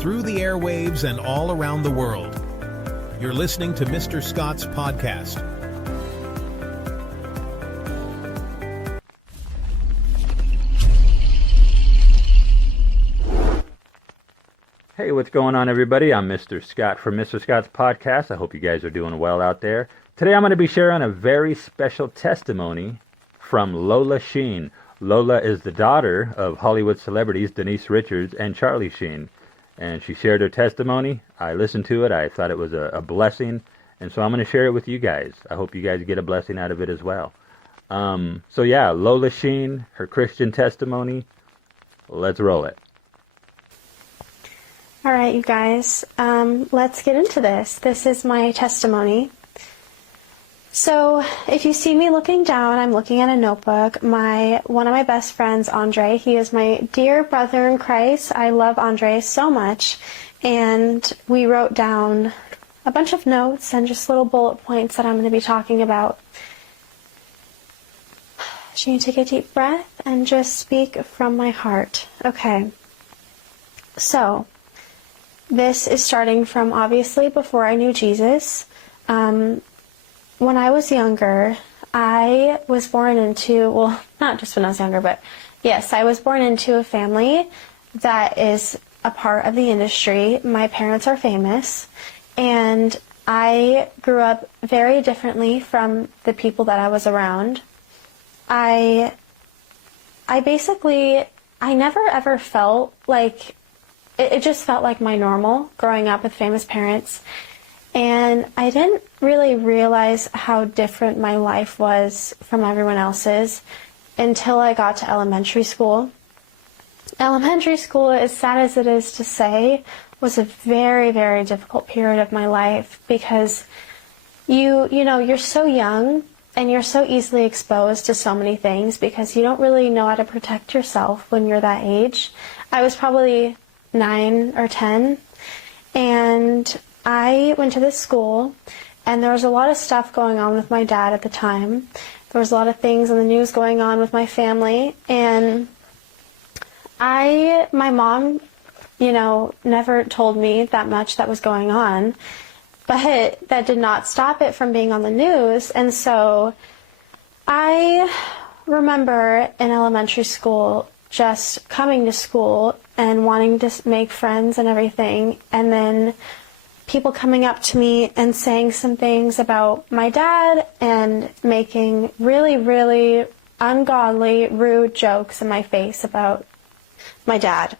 through the airwaves and all around the world. You're listening to Mr. Scott's podcast. Hey, what's going on, everybody? I'm Mr. Scott from Mr. Scott's podcast. I hope you guys are doing well out there. Today I'm going to be sharing a very special testimony from Lola Sheen. Lola is the daughter of Hollywood celebrities Denise and Charlie Sheen. And she shared her testimony. I listened to it. I thought it was a blessing. And so I'm going to share it with you guys. I hope you guys get a blessing out of it as well. So yeah, Lola Sheen, her Christian testimony. Let's roll it. All right, you guys, let's get into this. This is my testimony. So if you see me looking down, I'm looking at a notebook. One of my best friends, Andre, he is my dear brother in Christ. I love Andre so much. And we wrote down a bunch of notes and just little bullet points that I'm going to be talking about. So you take a deep breath and just speak from my heart. Okay. So this is starting from obviously before I knew Jesus. When I was younger, I was born into, well, not just when I was younger, but yes, I was born into a family that is a part of the industry. My parents are famous, and I grew up very differently from the people that I was around. I never ever felt like, it just felt like my normal growing up with famous parents. And I didn't really realize how different my life was from everyone else's until I got to elementary school. Elementary school, as sad as it is to say, was a very, very difficult period of my life because you're so young and you're so easily exposed to so many things because you don't really know how to protect yourself when you're that age. I was probably 9 or 10, and I went to this school, and there was a lot of stuff going on with my dad at the time. There was a lot of things in the news going on with my family, and my mom, never told me that much that was going on, but that did not stop it from being on the news. And so I remember in elementary school just coming to school and wanting to make friends and everything, and then people coming up to me and saying some things about my dad and making really, really ungodly, rude jokes in my face about my dad.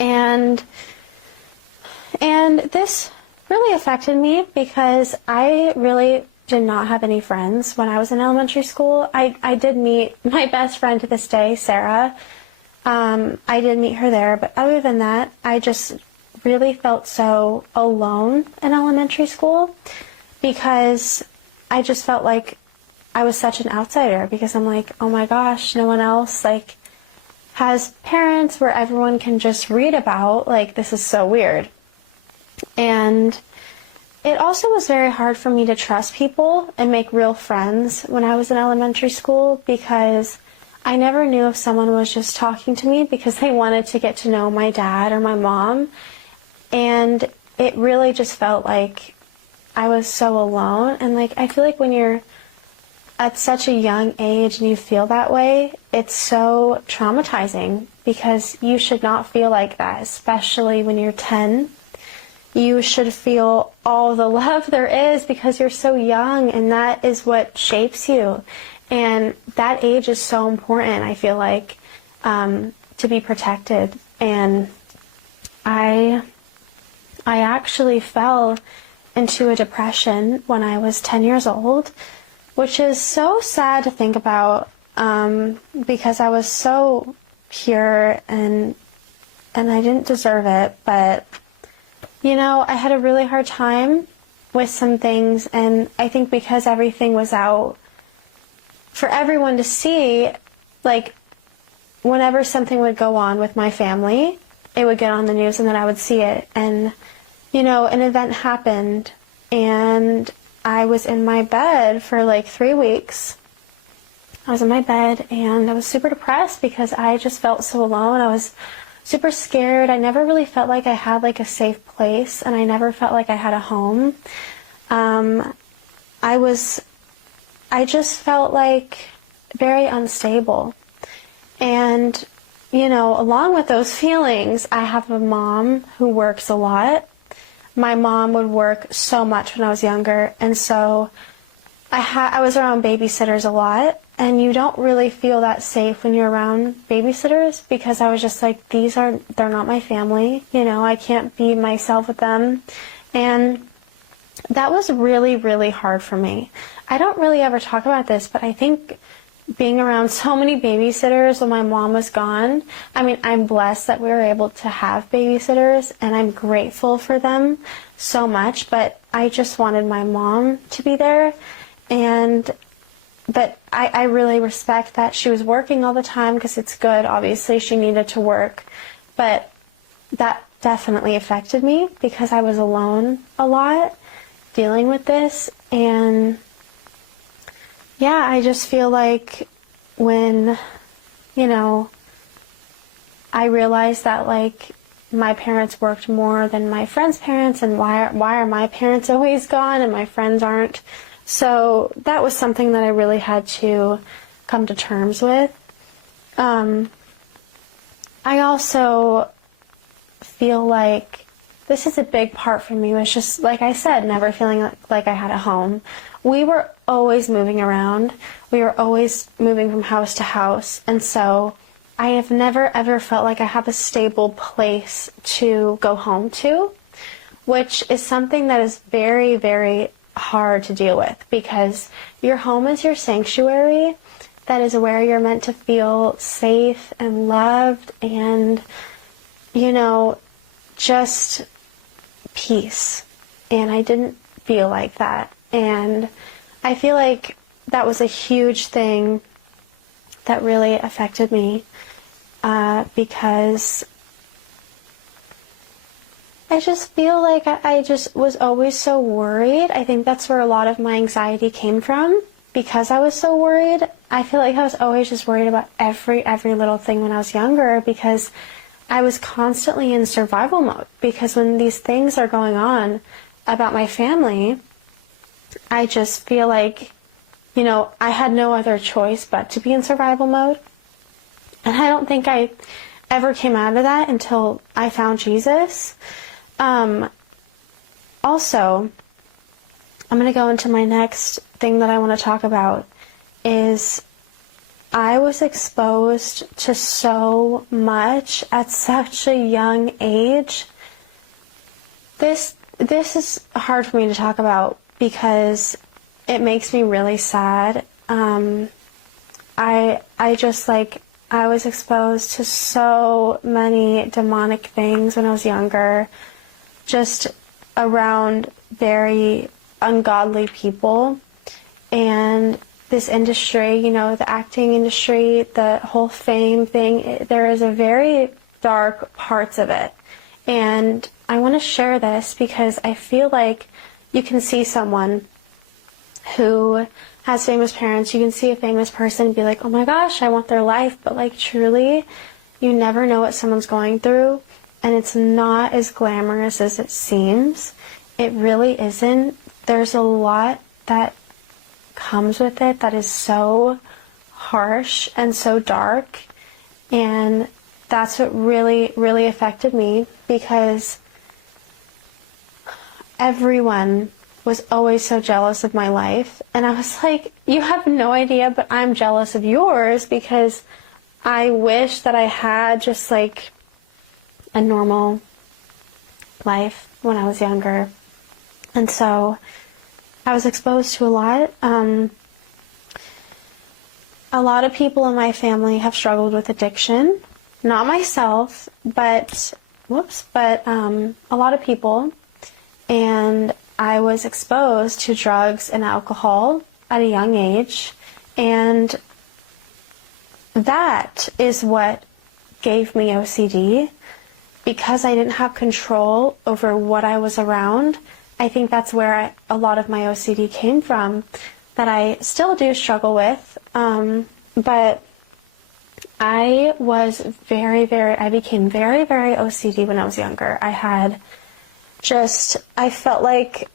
And this really affected me because I really did not have any friends when I was in elementary school. I did meet my best friend to this day, Sarah. I did meet her there, but other than that, I just really felt so alone in elementary school because I just felt like I was such an outsider because I'm like, oh my gosh, no one else has parents where everyone can just read about. This is so weird. And it also was very hard for me to trust people and make real friends when I was in elementary school because I never knew if someone was just talking to me because they wanted to get to know my dad or my mom. And it really just felt like I was so alone. And I feel like when you're at such a young age and you feel that way, it's so traumatizing because you should not feel like that, especially when you're 10. You should feel all the love there is because you're so young, and that is what shapes you. And that age is so important, I feel like, to be protected. And I actually fell into a depression when I was 10 years old, which is so sad to think about because I was so pure and I didn't deserve it. But, I had a really hard time with some things, and I think because everything was out for everyone to see, whenever something would go on with my family, it would get on the news and then I would see it. And, an event happened and I was in my bed for 3 weeks. I was in my bed and I was super depressed because I just felt so alone. I was super scared. I never really felt like I had like a safe place, and I never felt like I had a home. I just felt like very unstable. And, you know, along with those feelings, I have a mom who works a lot. My mom would work so much when I was younger, and so I was around babysitters a lot, and you don't really feel that safe when you're around babysitters, because I was just like, they're not my family, you know, I can't be myself with them. And that was really, really hard for me. I don't really ever talk about this, but I think being around so many babysitters when my mom was gone, I mean, I'm blessed that we were able to have babysitters, and I'm grateful for them so much, but I just wanted my mom to be there. But I really respect that she was working all the time, because it's good. Obviously, she needed to work. But that definitely affected me, because I was alone a lot dealing with this. And yeah, I just feel like when, you know, I realized that, like, my parents worked more than my friends' parents, and why are my parents always gone and my friends aren't? So that was something that I really had to come to terms with. I also feel like this is a big part for me, was just, like I said, never feeling like I had a home. We were always moving around. We were always moving from house to house. And so I have never, ever felt like I have a stable place to go home to, which is something that is very, very hard to deal with, because your home is your sanctuary. That is where you're meant to feel safe and loved and, you know, just peace. And I didn't feel like that. And I feel like that was a huge thing that really affected me, because I just feel like I just was always so worried. I think that's where a lot of my anxiety came from, because I was so worried. I feel like I was always just worried about every little thing when I was younger, because I was constantly in survival mode. Because when these things are going on about my family, I just feel like, you know, I had no other choice but to be in survival mode. And I don't think I ever came out of that until I found Jesus. Also, I'm going to go into my next thing that I want to talk about, is I was exposed to so much at such a young age. This is hard for me to talk about, because it makes me really sad. I was exposed to so many demonic things when I was younger, just around very ungodly people. And this industry, you know, the acting industry, the whole fame thing, there is a very dark parts of it. And I want to share this because I feel like you can see someone who has famous parents, you can see a famous person and be like, oh my gosh, I want their life. But like, truly, you never know what someone's going through. And it's not as glamorous as it seems. It really isn't. There's a lot that comes with it that is so harsh and so dark. And that's what really, really affected me, because everyone was always so jealous of my life. And I was like, you have no idea, but I'm jealous of yours, because I wish that I had just like a normal life when I was younger. And so I was exposed to a lot. A lot of people in my family have struggled with addiction. Not myself, but a lot of people. And I was exposed to drugs and alcohol at a young age. And that is what gave me OCD, because I didn't have control over what I was around. I think that's where a lot of my OCD came from, that I still do struggle with. But I became very, very OCD when I was younger. I felt like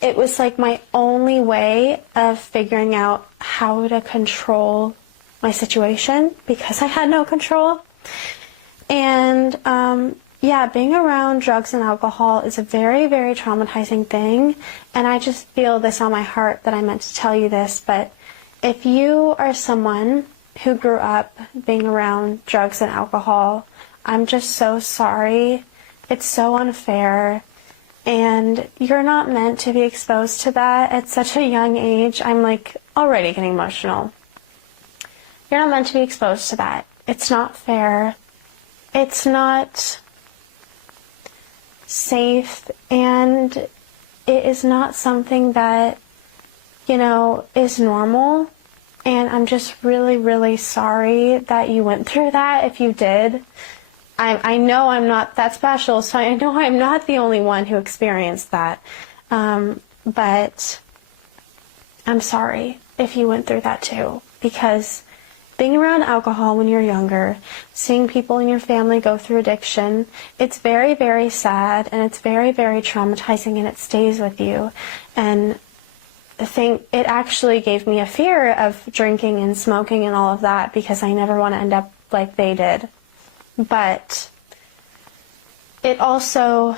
it was like my only way of figuring out how to control my situation because I had no control. And being around drugs and alcohol is a very, very traumatizing thing. And I just feel this on my heart that I meant to tell you this. But if you are someone who grew up being around drugs and alcohol, I'm just so sorry. It's so unfair. And you're not meant to be exposed to that at such a young age. I'm like already getting emotional. You're not meant to be exposed to that. It's not fair. It's not safe. And it is not something that, is normal. And I'm just really, really sorry that you went through that if you did. I know I'm not that special, so I know I'm not the only one who experienced that. But I'm sorry if you went through that too. Because being around alcohol when you're younger, seeing people in your family go through addiction, it's very, very sad and it's very, very traumatizing and it stays with you. And it actually gave me a fear of drinking and smoking and all of that because I never want to end up like they did. But it also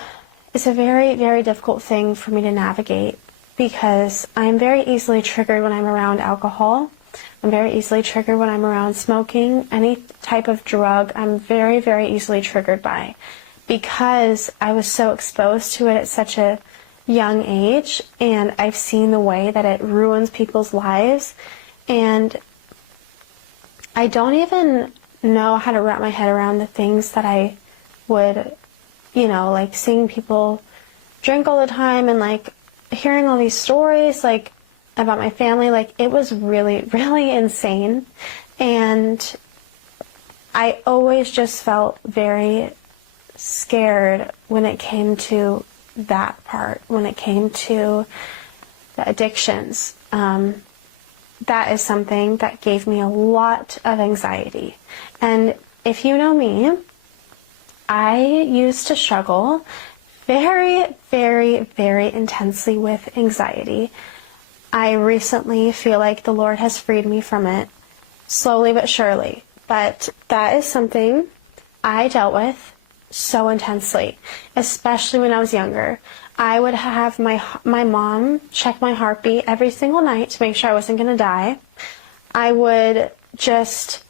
is a very, very difficult thing for me to navigate because I'm very easily triggered when I'm around alcohol. I'm very easily triggered when I'm around smoking. Any type of drug, I'm very, very easily triggered by because I was so exposed to it at such a young age, and I've seen the way that it ruins people's lives, and I don't even know how to wrap my head around the things that I would, like seeing people drink all the time and like hearing all these stories like about my family. Like it was really, really insane, and I always just felt very scared when it came to that part, when it came to the addictions. That is something that gave me a lot of anxiety. And if you know me, I used to struggle very, very, very intensely with anxiety. I recently feel like the Lord has freed me from it, slowly but surely. But that is something I dealt with so intensely, especially when I was younger. I would have my mom check my heartbeat every single night to make sure I wasn't going to die. I would just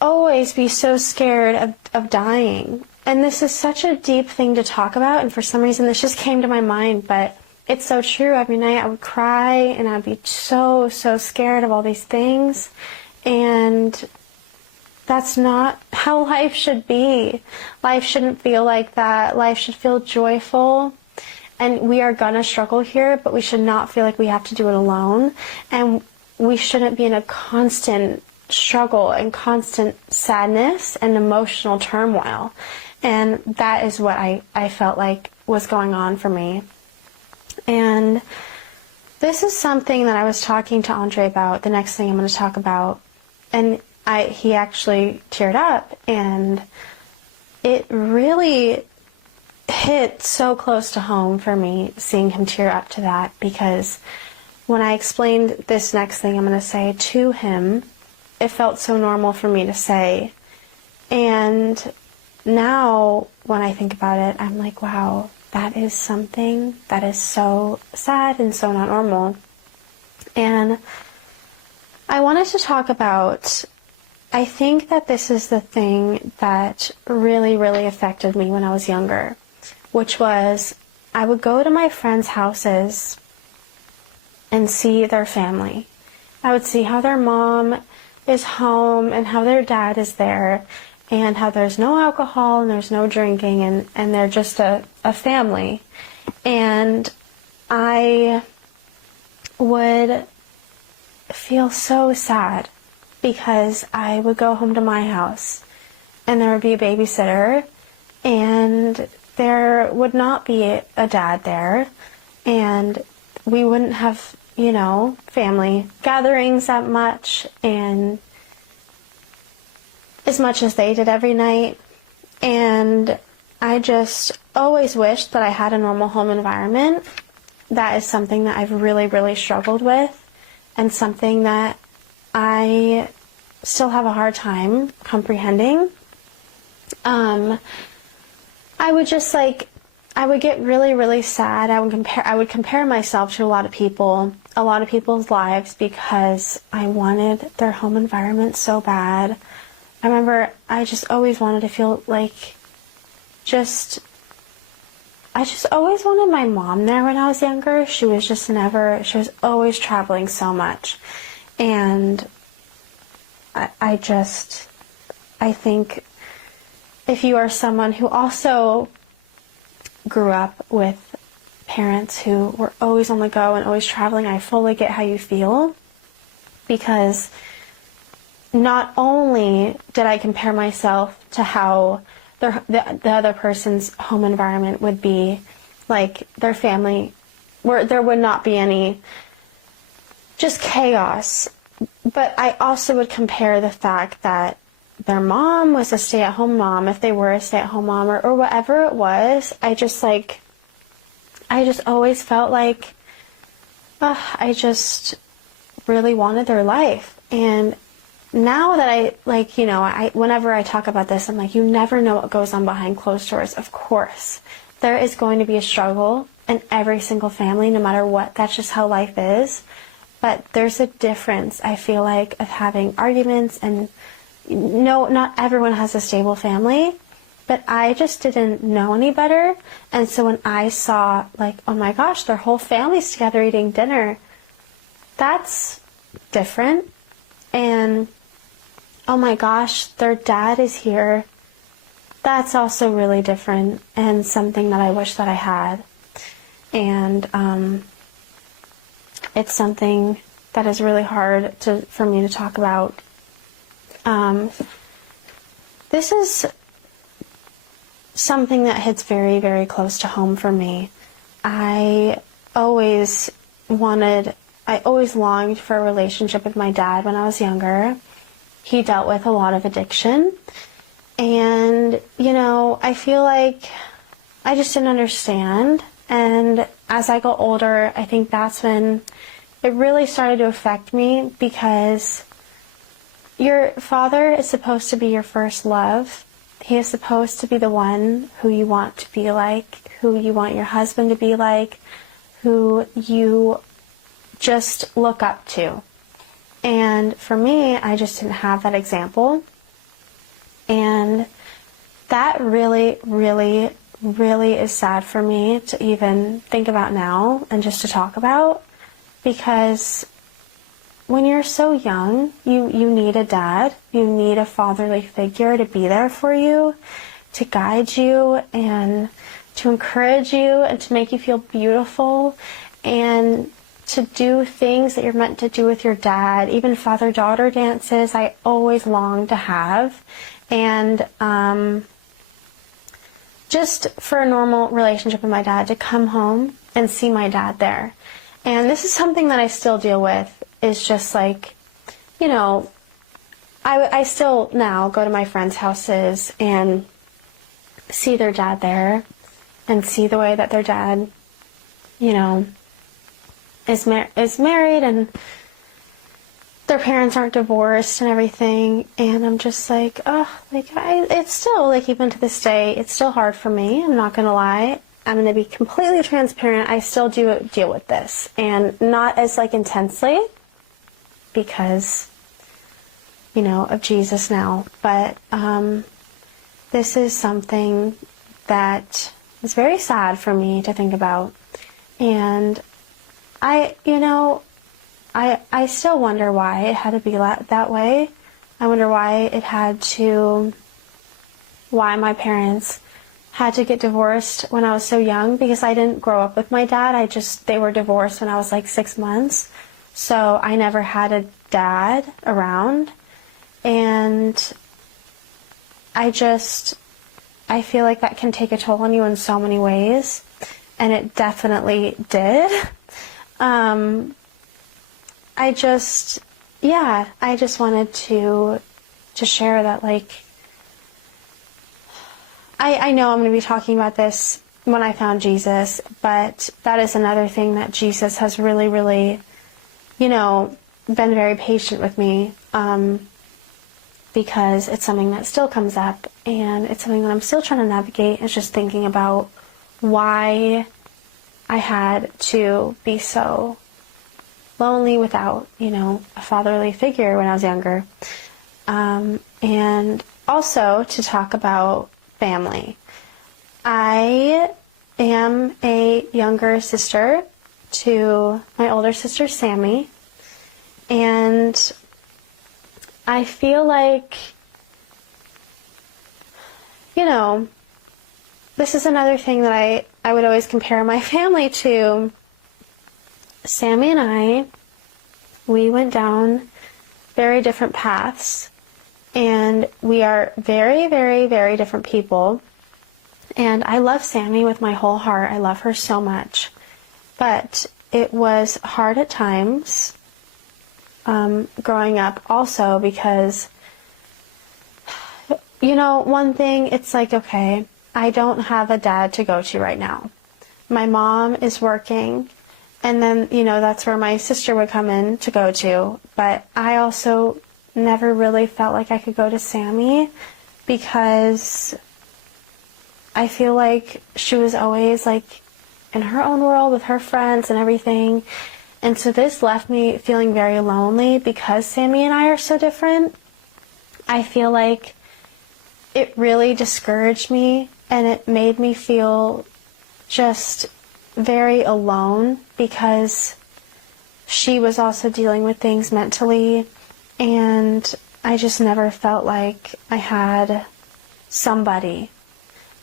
always be so scared of dying. And this is such a deep thing to talk about, and for some reason this just came to my mind, but it's so true. Every night I would cry, and I'd be so, so scared of all these things. And that's not how life should be. Life shouldn't feel like that. Life should feel joyful. And we are gonna struggle here, but we should not feel like we have to do it alone. And we shouldn't be in a constant struggle and constant sadness and emotional turmoil. And that is what I felt like was going on for me. And this is something that I was talking to Andre about, the next thing I'm going to talk about. And he actually teared up, and it really hit so close to home for me seeing him tear up to that, because when I explained this next thing I'm going to say to him, it felt so normal for me to say. And now when I think about it, I'm like, wow, that is something that is so sad and so not normal. And I wanted to talk about, I think that this is the thing that really, really affected me when I was younger, which was I would go to my friends' houses and see their family. I would see how their mom is home and how their dad is there, and how there's no alcohol and there's no drinking, and they're just a family. And I would feel so sad because I would go home to my house and there would be a babysitter and there would not be a dad there, and we wouldn't have, family gatherings that much, and as much as they did every night. And I just always wished that I had a normal home environment. That is something that I've really, really struggled with, and something that I still have a hard time comprehending. I would just I would get really, really sad. I would compare myself to a lot of people's lives, because I wanted their home environment so bad. I remember I just always wanted to feel like I just always wanted my mom there when I was younger. She was always traveling so much. And I think if you are someone who also grew up with parents who were always on the go and always traveling, I fully get how you feel, because not only did I compare myself to how the other person's home environment would be, like their family, where there would not be any just chaos, but I also would compare the fact that their mom was a stay-at-home mom, if they were a stay-at-home mom, or whatever it was. I just always felt like I just really wanted their life. And now that whenever I talk about this, I'm like, you never know what goes on behind closed doors. Of course, there is going to be a struggle in every single family, no matter what. That's just how life is. But there's a difference, I feel like, of having arguments, and no, not everyone has a stable family, but I just didn't know any better. And so when I saw, like, oh my gosh, their whole family's together eating dinner, that's different. And oh my gosh, their dad is here, that's also really different, and something that I wish that I had. And it's something that is really hard for me to talk about. This is something that hits very, very close to home for me. I always longed for a relationship with my dad when I was younger. He dealt with a lot of addiction. And, I feel like I just didn't understand. And as I got older, I think that's when it really started to affect me, because your father is supposed to be your first love. He is supposed to be the one who you want to be like, who you want your husband to be like, who you just look up to. And for me, I just didn't have that example. And that really, really, really is sad for me to even think about now and just to talk about, because when you're so young, you need a dad, you need a fatherly figure to be there for you, to guide you and to encourage you and to make you feel beautiful, and to do things that you're meant to do with your dad. Even father-daughter dances I always longed to have. And just for a normal relationship with my dad, to come home and see my dad there. And this is something that I still deal with, is just like, I still now go to my friends' houses and see their dad there, and see the way that their dad, is married, and their parents aren't divorced and everything. And I'm just like, it's still, like, even to this day, it's still hard for me. I'm not going to lie. I'm going to be completely transparent. I still do deal with this, and not as, like, intensely, because, of Jesus now. But this is something that is very sad for me to think about. And I still wonder why it had to be that way. I wonder why my parents had to get divorced when I was so young, because I didn't grow up with my dad. They were divorced when I was like 6 months. So I never had a dad around. And I feel like that can take a toll on you in so many ways. And it definitely did. I just wanted to to share that, like, I know I'm going to be talking about this when I found Jesus, but that is another thing that Jesus has really, really, you know, been very patient with me, because it's something that still comes up, and it's something that I'm still trying to navigate. It's just thinking about why I had to be so lonely without, you know, a fatherly figure when I was younger. And also to talk about family. I am a younger sister to my older sister, Sammy, and I feel like, you know, this is another thing that I would always compare my family to. Sammy and we went down very different paths, and we are very, very, very different people. And I love Sammy with my whole heart. I love her so much. But it was hard at times growing up also because, you know, one thing, it's like, okay, I don't have a dad to go to right now. My mom is working, and then, you know, that's where my sister would come in to go to. But I also never really felt like I could go to Sammy because I feel like she was always like in her own world with her friends and everything. And so this left me feeling very lonely because Sammy and I are so different. I feel like it really discouraged me, and it made me feel just very alone because she was also dealing with things mentally, and I just never felt like I had somebody.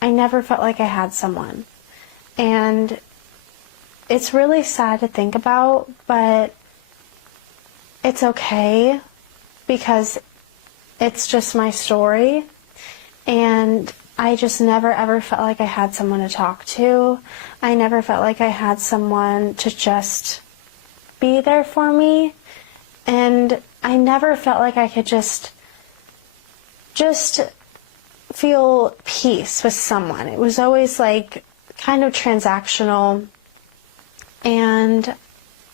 I never felt like I had someone. And it's really sad to think about, but it's okay because it's just my story. And I just never ever felt like I had someone to talk to. I never felt like I had someone to just be there for me. And I never felt like I could just feel peace with someone. It was always like kind of transactional. And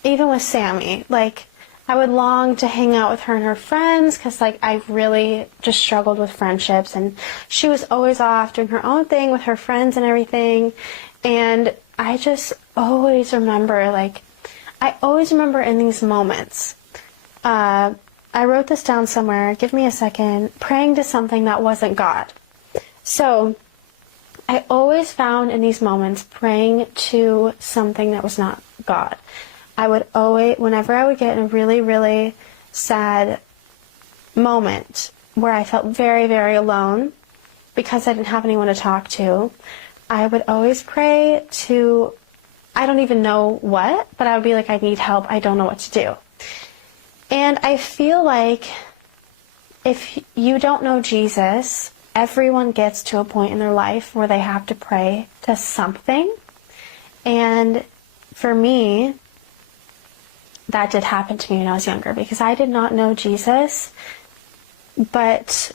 even with Sammy, like, I would long to hang out with her and her friends because, like, I really just struggled with friendships, and she was always off doing her own thing with her friends and everything. And I just always remember, like, I always remember in these moments, I wrote this down somewhere, give me a second, praying to something that wasn't God. So I always found in these moments praying to something that was not God. I would always, whenever I would get in a really, really sad moment where I felt very, very alone because I didn't have anyone to talk to, I would always pray to, I don't even know what, but I would be like, I need help, I don't know what to do. And I feel like if you don't know Jesus, everyone gets to a point in their life where they have to pray to something. And for me, that did happen to me when I was younger because I did not know Jesus, but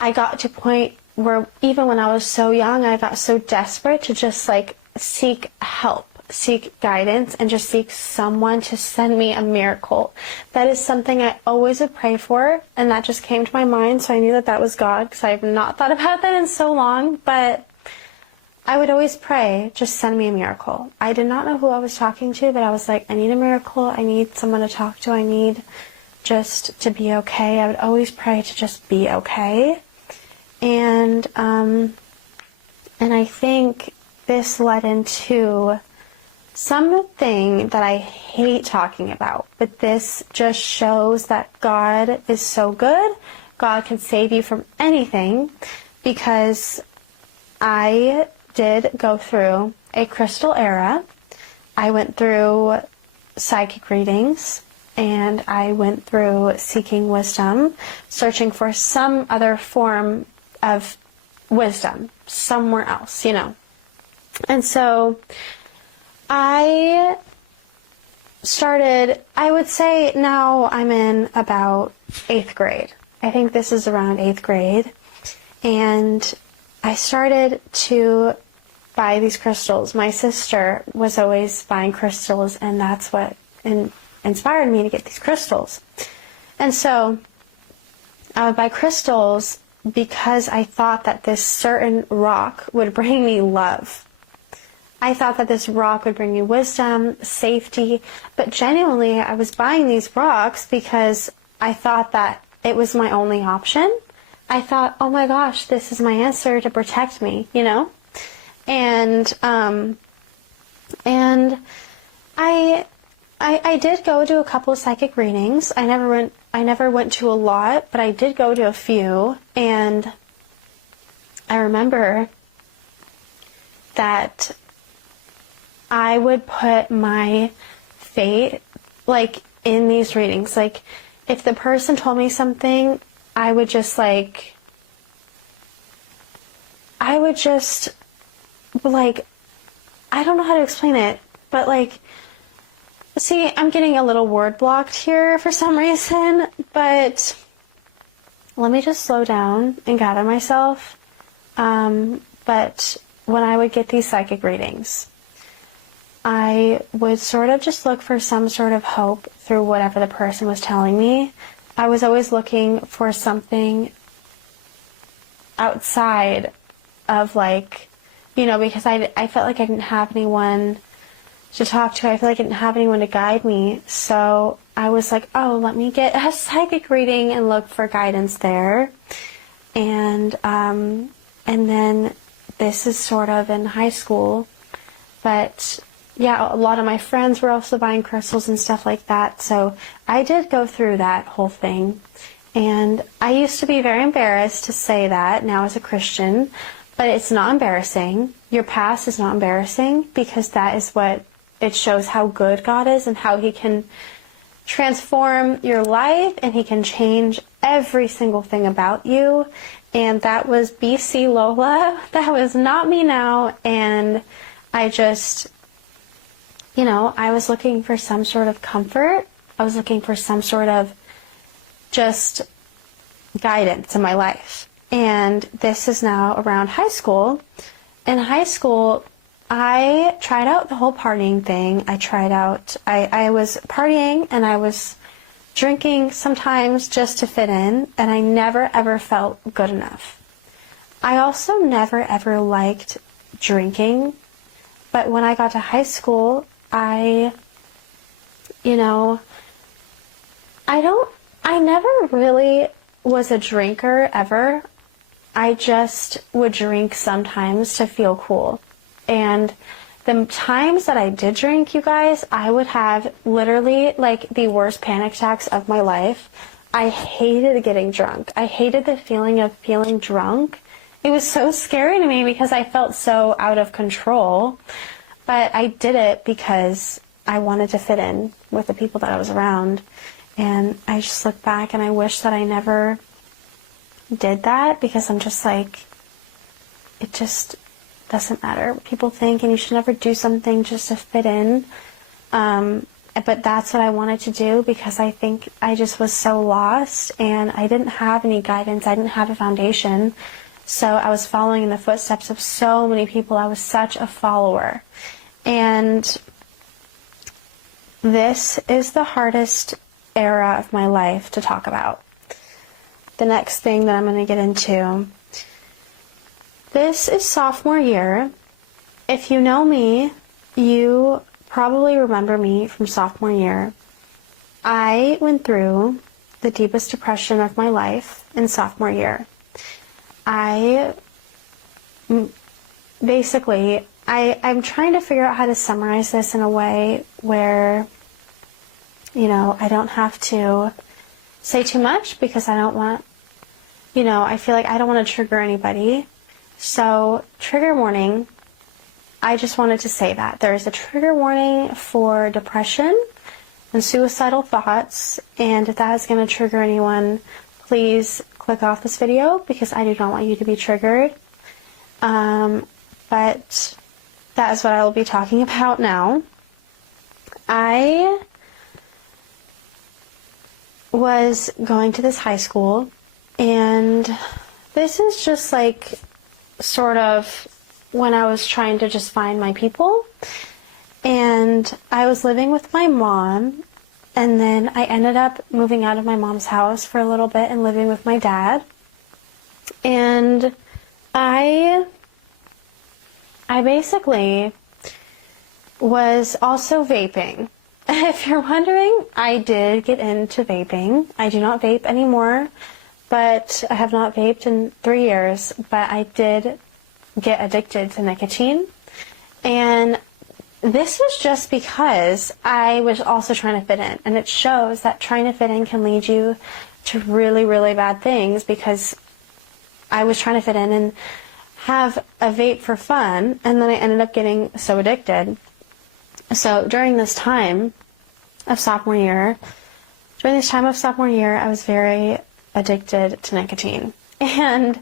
I got to a point where even when I was so young, I got so desperate to just like seek help, seek guidance, and just seek someone to send me a miracle. That is something I always would pray for, and that just came to my mind, so I knew that that was God because I have not thought about that in so long, but I would always pray, just send me a miracle. I did not know who I was talking to, but I was like, I need a miracle. I need someone to talk to. I need just to be okay. I would always pray to just be okay. And I think this led into something that I hate talking about, but this just shows that God is so good. God can save you from anything, because I did go through a crystal era. I went through psychic readings, and I went through seeking wisdom, searching for some other form of wisdom somewhere else, you know. And so I started, I would say now I'm in about 8th grade. I think this is around 8th grade, and I started to buy these crystals. My sister was always buying crystals, and that's what inspired me to get these crystals. And so I would buy crystals because I thought that this certain rock would bring me love. I thought that this rock would bring me wisdom, safety, but genuinely I was buying these rocks because I thought that it was my only option. I thought, oh my gosh, this is my answer to protect me, you know? And I did go to a couple of psychic readings. I never went to a lot, but I did go to a few, and I remember that I would put my fate, like, in these readings. Like, if the person told me something, I would just, like, I don't know how to explain it, but, like, see, I'm getting a little word blocked here for some reason, but let me just slow down and gather myself. But when I would get these psychic readings, I would sort of just look for some sort of hope through whatever the person was telling me. I was always looking for something outside of, like, you know, because I felt like I didn't have anyone to talk to. I feel like I didn't have anyone to guide me. So I was like, oh, let me get a psychic reading and look for guidance there. And then this is sort of in high school. But yeah, a lot of my friends were also buying crystals and stuff like that. So I did go through that whole thing. And I used to be very embarrassed to say that now as a Christian, but it's not embarrassing. Your past is not embarrassing, because that is what it shows, how good God is and how He can transform your life and He can change every single thing about you. And that was BC Lola. That was not me now. And I just, you know, I was looking for some sort of comfort. I was looking for some sort of just guidance in my life. And this is now around high school. In high school, I tried out the whole partying thing. I was partying and I was drinking sometimes just to fit in, and I never ever felt good enough. I also never ever liked drinking, but when I got to high school, I never really was a drinker ever. I just would drink sometimes to feel cool. And the times that I did drink, you guys, I would have literally like the worst panic attacks of my life. I hated getting drunk. I hated the feeling of feeling drunk. It was so scary to me because I felt so out of control. But I did it because I wanted to fit in with the people that I was around. And I just look back and I wish that I never did that, because I'm just like, it just doesn't matter what people think, and you should never do something just to fit in. But that's what I wanted to do, because I think I just was so lost and I didn't have any guidance. I didn't have a foundation. So I was following in the footsteps of so many people. I was such a follower. And this is the hardest era of my life to talk about. The next thing that I'm going to get into, this is sophomore year. If you know me, you probably remember me from sophomore year. I went through the deepest depression of my life in sophomore year. I'm trying to figure out how to summarize this in a way where, I don't have to say too much, because I don't want, I feel like I don't want to trigger anybody. So, trigger warning, I just wanted to say that. There is a trigger warning for depression and suicidal thoughts, and if that is going to trigger anyone, please click off this video, because I do not want you to be triggered. But that is what I will be talking about now. I was going to this high school, And this is just like sort of when I was trying to just find my people. And I was living with my mom, and then I ended up moving out of my mom's house for a little bit and living with my dad. And I basically was also vaping. If you're wondering, I did get into vaping. I do not vape anymore, but I have not vaped in 3 years, but I did get addicted to nicotine. And this was just because I was also trying to fit in. And it shows that trying to fit in can lead you to really, really bad things, because I was trying to fit in and have a vape for fun, and then I ended up getting so addicted. So during this time of sophomore year, I was very addicted to nicotine. And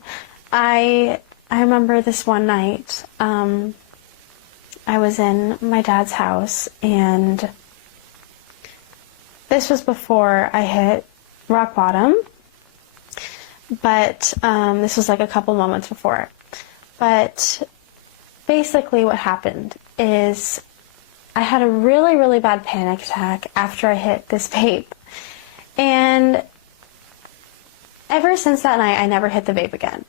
I remember this one night, I was in my dad's house, and this was before I hit rock bottom, but this was like a couple moments before. But basically what happened is I had a really, really bad panic attack after I hit this vape. And ever since that night, I never hit the vape again.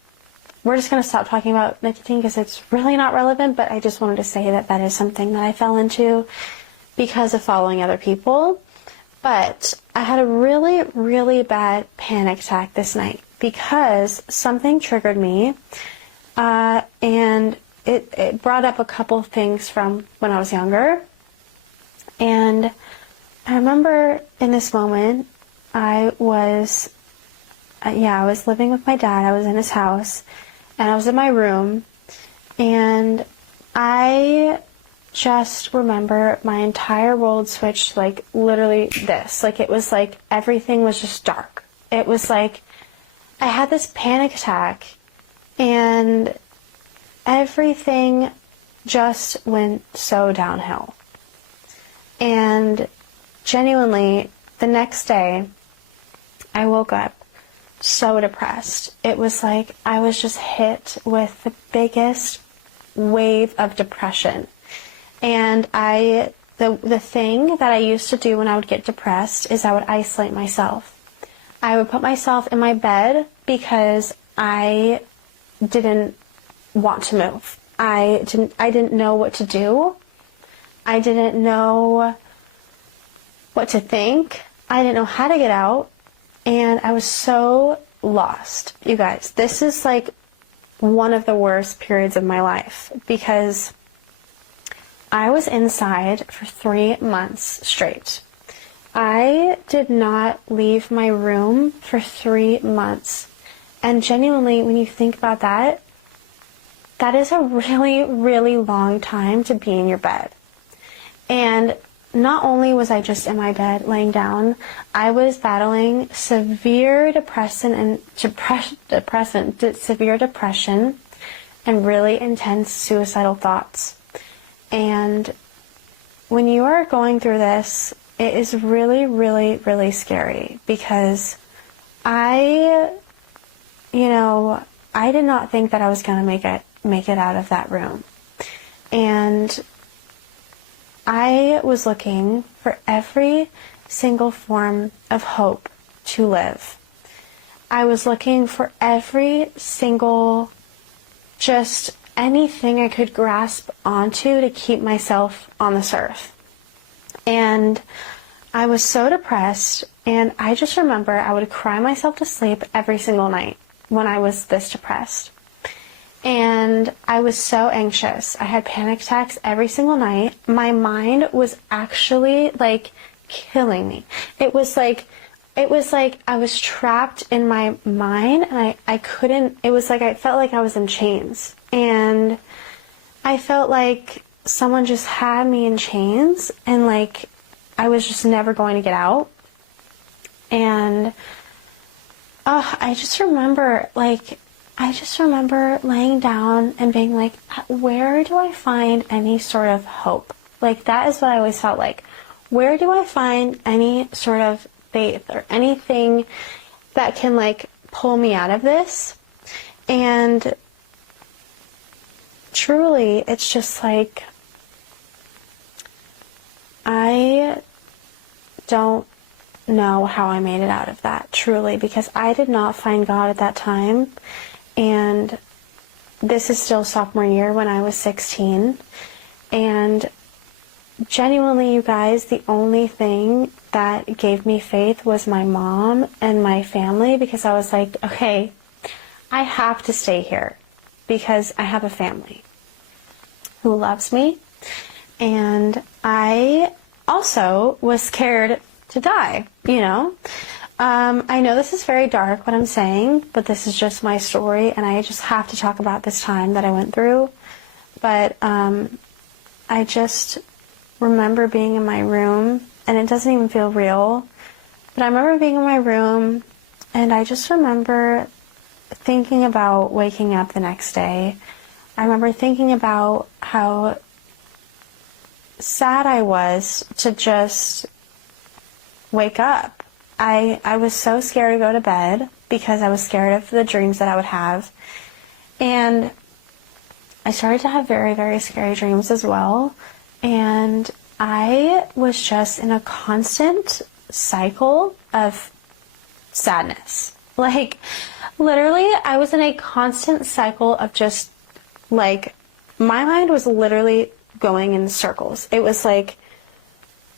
We're just going to stop talking about nicotine because it's really not relevant, but I just wanted to say that that is something that I fell into because of following other people. But I had a really, really bad panic attack this night because something triggered me, and it brought up a couple things from when I was younger. And I remember in this moment, I was living with my dad. I was in his house, and I was in my room, and I just remember my entire world switched, like literally this. Like it was like everything was just dark. It was like I had this panic attack, and everything just went so downhill. And genuinely, the next day, I woke up so depressed. It was like I was just hit with the biggest wave of depression. And the thing that I used to do when I would get depressed is I would isolate myself. I would put myself in my bed because I didn't want to move. I didn't know what to do. I didn't know what to think. I didn't know how to get out. And I was so lost. You guys, this is like one of the worst periods of my life because I was inside for 3 months straight. I did not leave my room for 3 months. And genuinely, when you think about that, that is a really, really long time to be in your bed. And not only was I just in my bed laying down, I was battling severe depression and really intense suicidal thoughts. And when you are going through this, it is really, really, really scary because I did not think that I was going to make it out of that room. And I was looking for every single form of hope to live. I was looking for every single, just anything I could grasp onto to keep myself on this earth. And I was so depressed, and I just remember I would cry myself to sleep every single night when I was this depressed. And I was so anxious. I had panic attacks every single night. My mind was actually like killing me. It was like I was trapped in my mind, and I couldn't, it was like I felt like I was in chains. And I felt like someone just had me in chains, and like I was just never going to get out. And I just remember laying down and being like, where do I find any sort of hope? Like, that is what I always felt like. Where do I find any sort of faith or anything that can, like, pull me out of this. And truly, it's just like, I don't know how I made it out of that, truly, because I did not find God at that time. And this is still sophomore year when I was 16. And genuinely, you guys, the only thing that gave me faith was my mom and my family, because I was like, okay, I have to stay here because I have a family who loves me. And I also was scared to die, you know. I know this is very dark what I'm saying, but this is just my story, and I just have to talk about this time that I went through. But I just remember being in my room, and it doesn't even feel real, but I remember being in my room, and I just remember thinking about waking up the next day. I remember thinking about how sad I was to just wake up. I was so scared to go to bed because I was scared of the dreams that I would have. And I started to have very, very scary dreams as well. And I was just in a constant cycle of sadness. Like, literally, I was in a constant cycle of just, like, my mind was literally going in circles. It was like,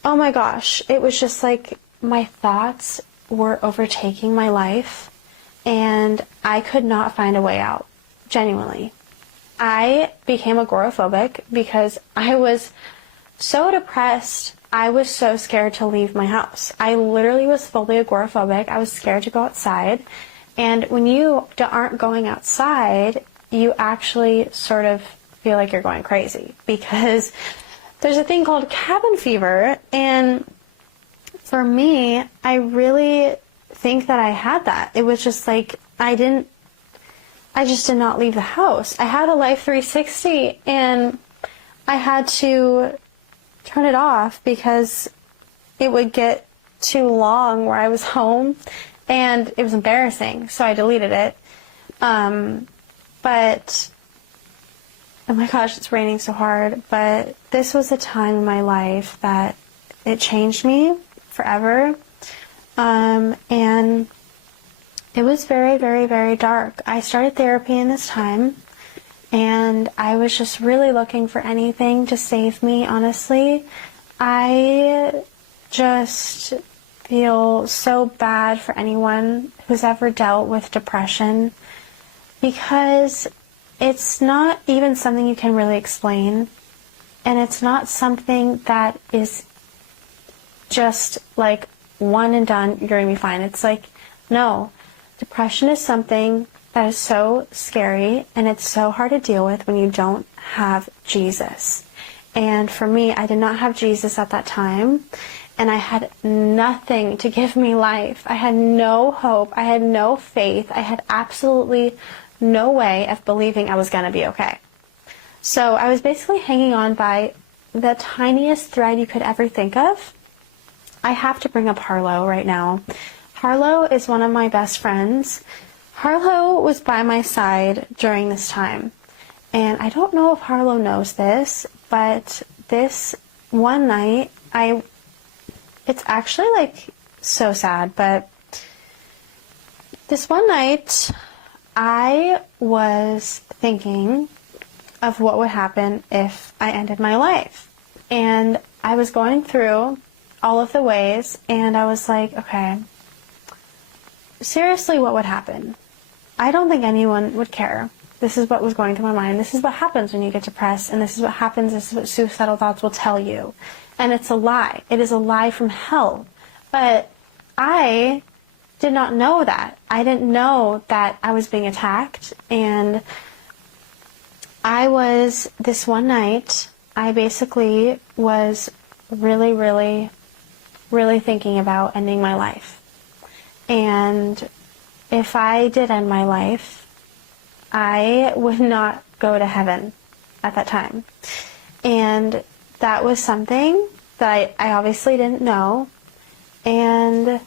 oh my gosh, it was just like my thoughts were overtaking my life, and I could not find a way out, genuinely. I became agoraphobic because I was so depressed. I was so scared to leave my house. I literally was fully agoraphobic. I was scared to go outside. And when you aren't going outside, you actually sort of feel like you're going crazy, because there's a thing called cabin fever. And for me, I really think that I had that. It was just like, I just did not leave the house. I had a Life 360, and I had to turn it off because it would get too long where I was home, and it was embarrassing, so I deleted it. But, oh my gosh, it's raining so hard, but this was a time in my life that it changed me forever, and it was very, very, very dark. I started therapy in this time, and I was just really looking for anything to save me, honestly. I just feel so bad for anyone who's ever dealt with depression, because it's not even something you can really explain, and it's not something that is just like one and done, you're going to be fine. It's like, no. Depression is something that is so scary, and it's so hard to deal with when you don't have Jesus. And for me, I did not have Jesus at that time, and I had nothing to give me life. I had no hope. I had no faith. I had absolutely no way of believing I was going to be okay. So I was basically hanging on by the tiniest thread you could ever think of. I have to bring up Harlow right now. Harlow is one of my best friends. Harlow was by my side during this time. And I don't know if Harlow knows this, but this one night, it's actually like so sad, but this one night I was thinking of what would happen if I ended my life. And I was going through all of the ways, and I was like, okay, seriously, what would happen? I don't think anyone would care. This is what was going through my mind. This is what happens when you get depressed, and this is what happens. This is what suicidal thoughts will tell you. And it's a lie. It is a lie from hell. But I did not know that. I didn't know that I was being attacked. And this one night, I basically was really, really, really thinking about ending my life. And if I did end my life, I would not go to heaven at that time. And that was something that I obviously didn't know. And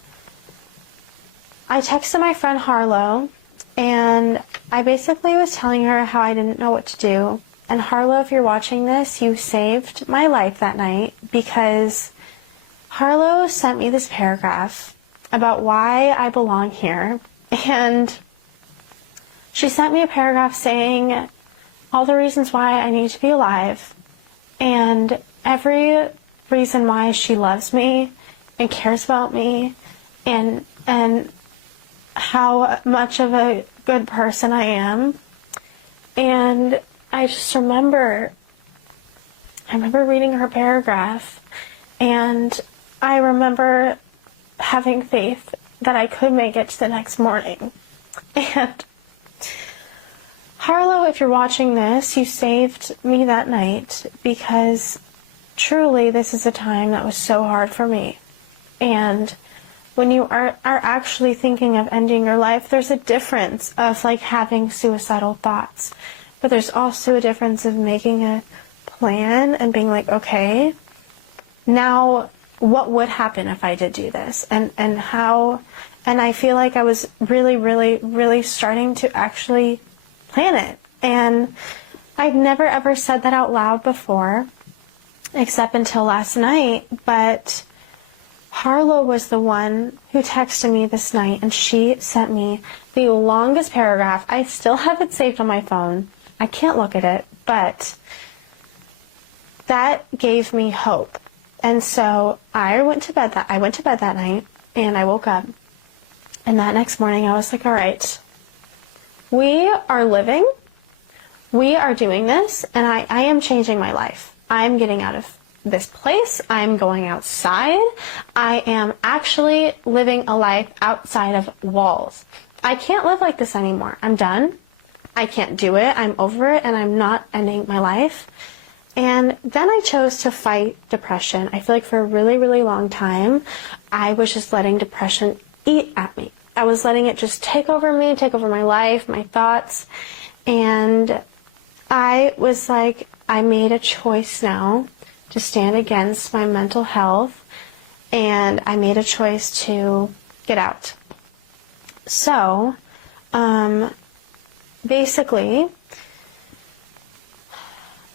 I texted my friend Harlow, and I basically was telling her how I didn't know what to do. And Harlow, if you're watching this, you saved my life that night, because Harlow sent me this paragraph about why I belong here. And she sent me a paragraph saying all the reasons why I need to be alive, and every reason why she loves me and cares about me, and how much of a good person I am. And I just remember reading her paragraph, and I remember having faith that I could make it to the next morning. And Harlow, if you're watching this, you saved me that night, because truly this is a time that was so hard for me. And when you are actually thinking of ending your life, there's a difference of like having suicidal thoughts. But there's also a difference of making a plan and being like, okay, now what would happen if I did do this? And I feel like I was really, really, really starting to actually plan it. And I've never ever said that out loud before, except until last night. But Harlow was the one who texted me this night, and she sent me the longest paragraph. I still have it saved on my phone. I can't look at it, but that gave me hope. And so I went to bed that night, and I woke up, and that next morning I was like, all right, we are living, we are doing this, and I am changing my life. I'm getting out of this place. I'm going outside. I am actually living a life outside of walls. I can't live like this anymore. I'm done. I can't do it. I'm over it, and I'm not ending my life. And then I chose to fight depression. I feel like for a really, really long time, I was just letting depression eat at me. I was letting it just take over me, take over my life, my thoughts. And I was like, I made a choice now to stand against my mental health, and I made a choice to get out. So, basically,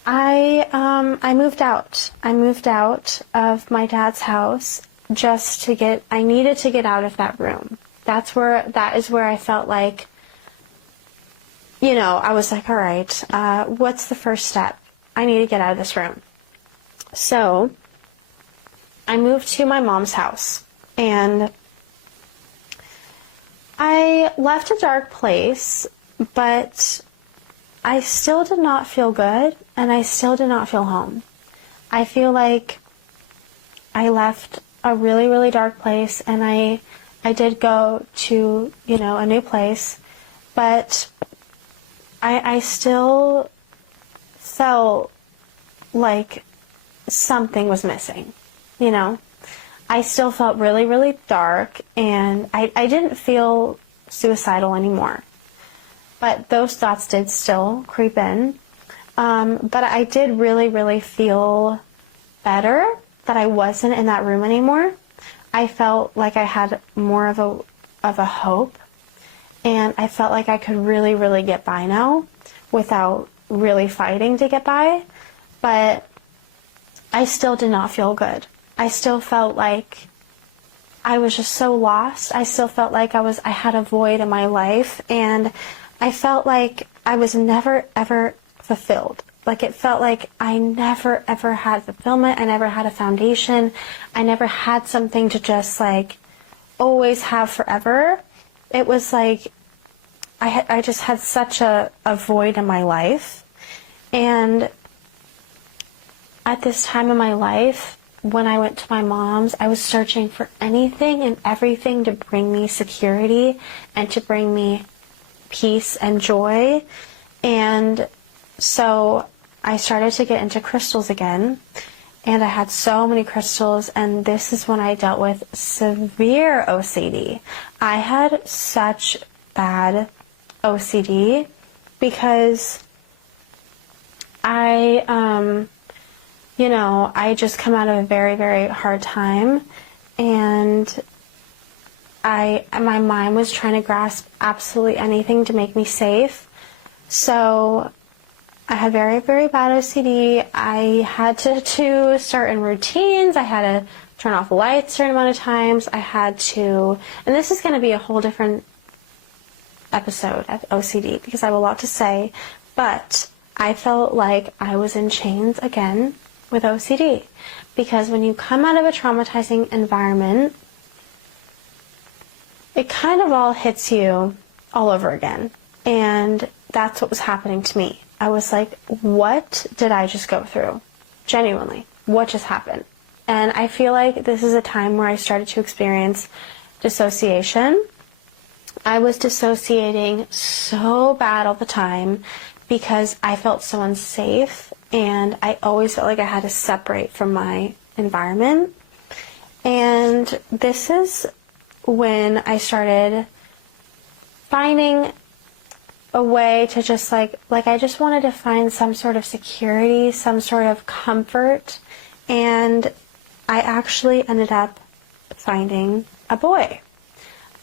I moved out. I moved out of my dad's house I needed to get out of that room. That is where I felt like, I was like, all right, what's the first step? I need to get out of this room. So I moved to my mom's house, and I left a dark place, but I still did not feel good, and I still did not feel home. I feel like I left a really, really dark place, and I did go to, a new place, but I still felt like something was missing, I still felt really, really dark, and I didn't feel suicidal anymore. But those thoughts did still creep in. But I did really, really feel better that I wasn't in that room anymore. I felt like I had more of a hope, and I felt like I could really, really get by now without really fighting to get by. But I still did not feel good. I still felt like I was just so lost. I still felt like I had a void in my life, and I felt like I was never, ever fulfilled. Like, it felt like I never, ever had fulfillment. I never had a foundation. I never had something to just, always have forever. It was like I just had such a void in my life. And at this time in my life, when I went to my mom's, I was searching for anything and everything to bring me security and to bring me peace and joy. And so I started to get into crystals again, and I had so many crystals, and this is when I dealt with severe OCD. I had such bad OCD because I just come out of a very, very hard time, and my mind was trying to grasp absolutely anything to make me safe. So I had very, very bad OCD. I had to start in routines. I had to turn off lights a certain amount of times. I had to, and this is going to be a whole different episode of OCD because I have a lot to say, but I felt like I was in chains again with OCD, because when you come out of a traumatizing environment, it kind of all hits you all over again. And that's what was happening to me. I was like, what did I just go through? Genuinely, what just happened? And I feel like this is a time where I started to experience dissociation. I was dissociating so bad all the time because I felt so unsafe, and I always felt like I had to separate from my environment. And this is when I started finding a way to just like I just wanted to find some sort of security, some sort of comfort, and I actually ended up finding a boy.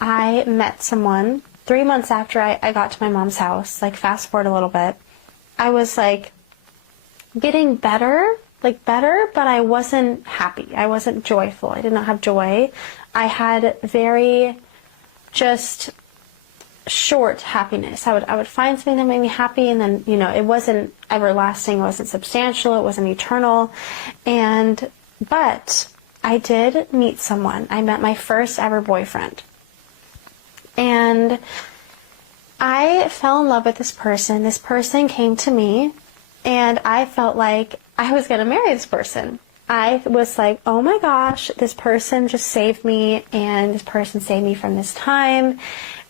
I met someone 3 months after I got to my mom's house. Like, fast forward a little bit. I was like getting better, but I wasn't happy. I wasn't joyful. I did not have joy. I had very just short happiness. I would find something that made me happy, and then, it wasn't everlasting, it wasn't substantial, it wasn't eternal. But I did meet someone. I met my first ever boyfriend. And I fell in love with this person. This person came to me, and I felt like I was going to marry this person. I was like, oh my gosh, this person just saved me, and this person saved me from this time,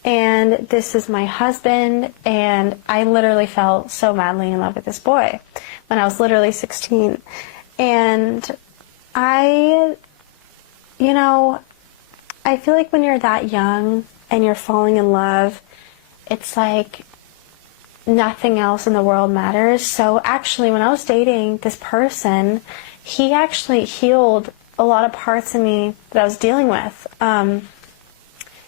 and this is my husband. And I literally fell so madly in love with this boy when I was literally 16. And I feel like when you're that young and you're falling in love, it's like nothing else in the world matters. So actually, when I was dating this person, he actually healed a lot of parts of me that I was dealing with.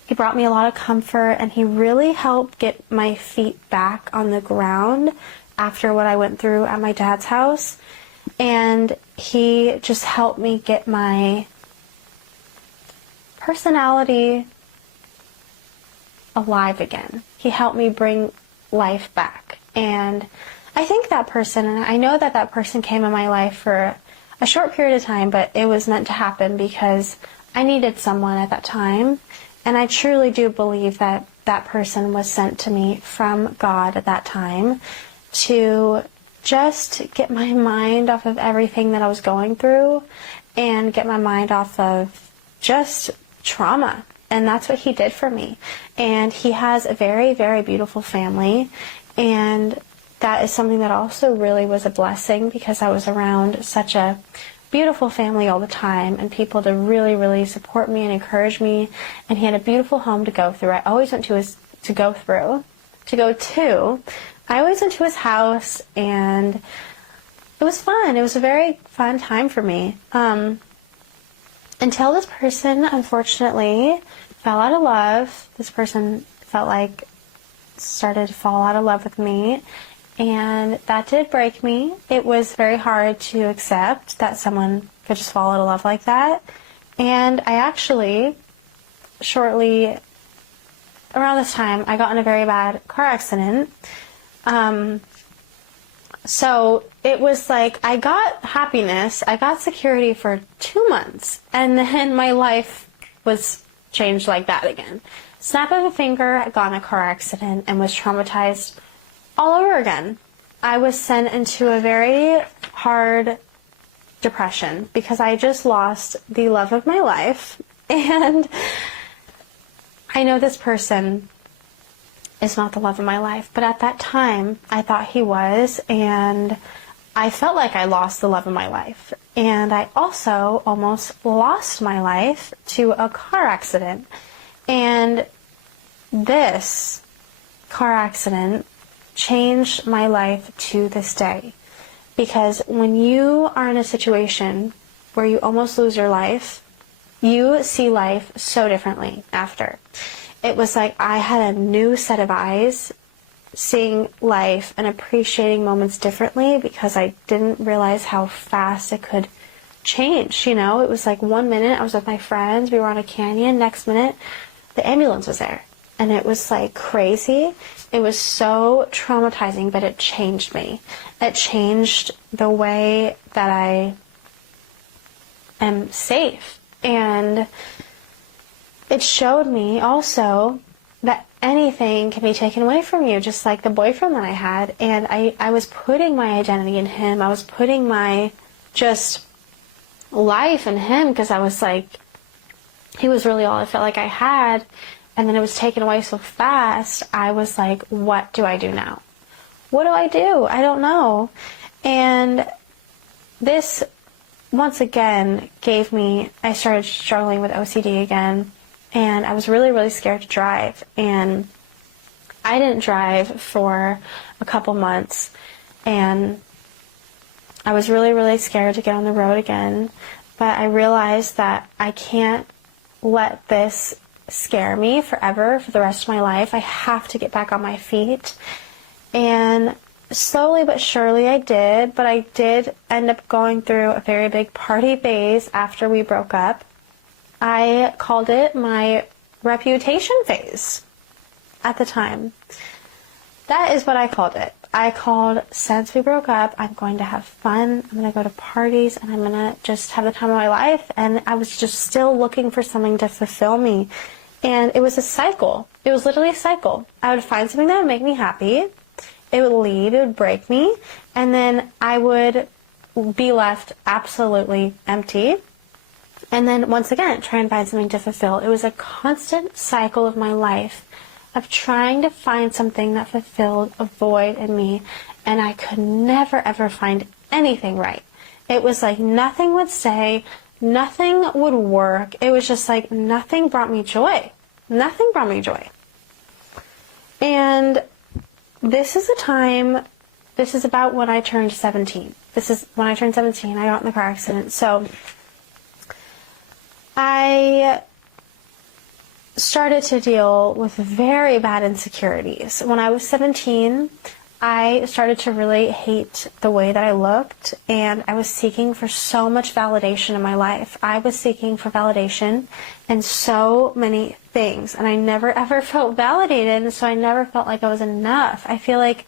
He brought me a lot of comfort, and he really helped get my feet back on the ground after what I went through at my dad's house. And he just helped me get my personality alive again. He helped me bring life back. And I think that person, and I know that person came in my life for a short period of time, but it was meant to happen because I needed someone at that time. And I truly do believe that that person was sent to me from God at that time to just get my mind off of everything that I was going through and get my mind off of just trauma. And that's what he did for me. And he has a very, very beautiful family. And that is something that also really was a blessing, because I was around such a beautiful family all the time, and people to really, really support me and encourage me. And he had a beautiful home to go through. I always went to I always went to his house, and it was fun. It was a very fun time for me. Until this person, unfortunately, fell out of love. This person started to fall out of love with me, and that did break me. It was very hard to accept that someone could just fall out of love like that. And I actually, shortly around this time, I got in a very bad car accident. So it was like I got happiness, I got security for 2 months, and then my life was changed like that again. Snap of a finger, I got in a car accident and was traumatized all over again. I was sent into a very hard depression because I just lost the love of my life. And I know this person is not the love of my life, but at that time I thought he was, and I felt like I lost the love of my life. And I also almost lost my life to a car accident. And this car accident changed my life to this day. Because when you are in a situation where you almost lose your life, you see life so differently after. It was like I had a new set of eyes, seeing life and appreciating moments differently, because I didn't realize how fast it could change. It was like 1 minute I was with my friends, we were on a canyon, next minute the ambulance was there, and it was like crazy. It was so traumatizing, but it changed me. It changed the way that I am safe, and it showed me also that anything can be taken away from you, just like the boyfriend that I had. And I was putting my identity in him. I was putting my just life in him, because I was like, he was really all I felt like I had. And then it was taken away so fast. I was like, what do I do now? What do I do? I don't know. And this, once again, I started struggling with OCD again. And I was really, really scared to drive. And I didn't drive for a couple months. And I was really, really scared to get on the road again. But I realized that I can't let this scare me forever, for the rest of my life. I have to get back on my feet. And slowly but surely I did. But I did end up going through a very big party phase after we broke up. I called it my reputation phase at the time. That is what I called it. I called, since we broke up, I'm going to have fun, I'm going to go to parties, and I'm going to just have the time of my life. And I was just still looking for something to fulfill me. And it was a cycle. It was literally a cycle. I would find something that would make me happy. It would leave, it would break me, and then I would be left absolutely empty. And then once again, try and find something to fulfill. It was a constant cycle of my life of trying to find something that fulfilled a void in me, and I could never ever find anything right. It was like nothing would stay, nothing would work. It was just like nothing brought me joy. Nothing brought me joy. And this is about when I turned 17. This is when I turned 17, I got in the car accident. So I started to deal with very bad insecurities. When I was 17, I started to really hate the way that I looked, and I was seeking for so much validation in my life. I was seeking for validation in so many things, and I never ever felt validated, and so I never felt like I was enough. I feel like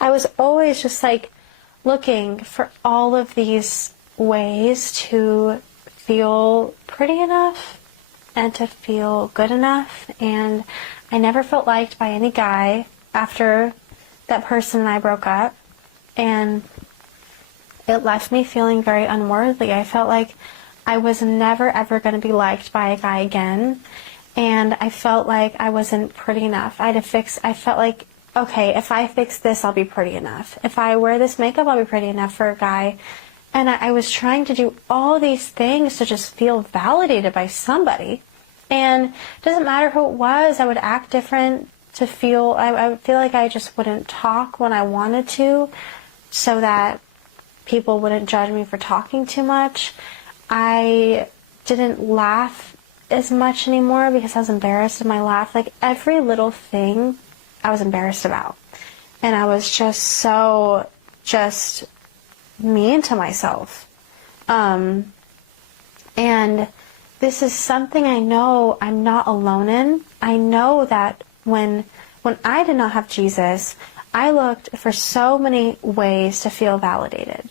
I was always just like looking for all of these ways to feel pretty enough and to feel good enough, and I never felt liked by any guy after that person and I broke up, and it left me feeling very unworthy. I felt like I was never ever going to be liked by a guy again, and I felt like I wasn't pretty enough. I felt like, okay, if I fix this, I'll be pretty enough. If I wear this makeup, I'll be pretty enough for a guy. And I was trying to do all these things to just feel validated by somebody. And it doesn't matter who it was, I would act different to feel, I would feel like I just wouldn't talk when I wanted to, so that people wouldn't judge me for talking too much. I didn't laugh as much anymore because I was embarrassed of my laugh. Like every little thing I was embarrassed about. And I was just mean to myself. And this is something I know I'm not alone in. I know that when I did not have Jesus, I looked for so many ways to feel validated.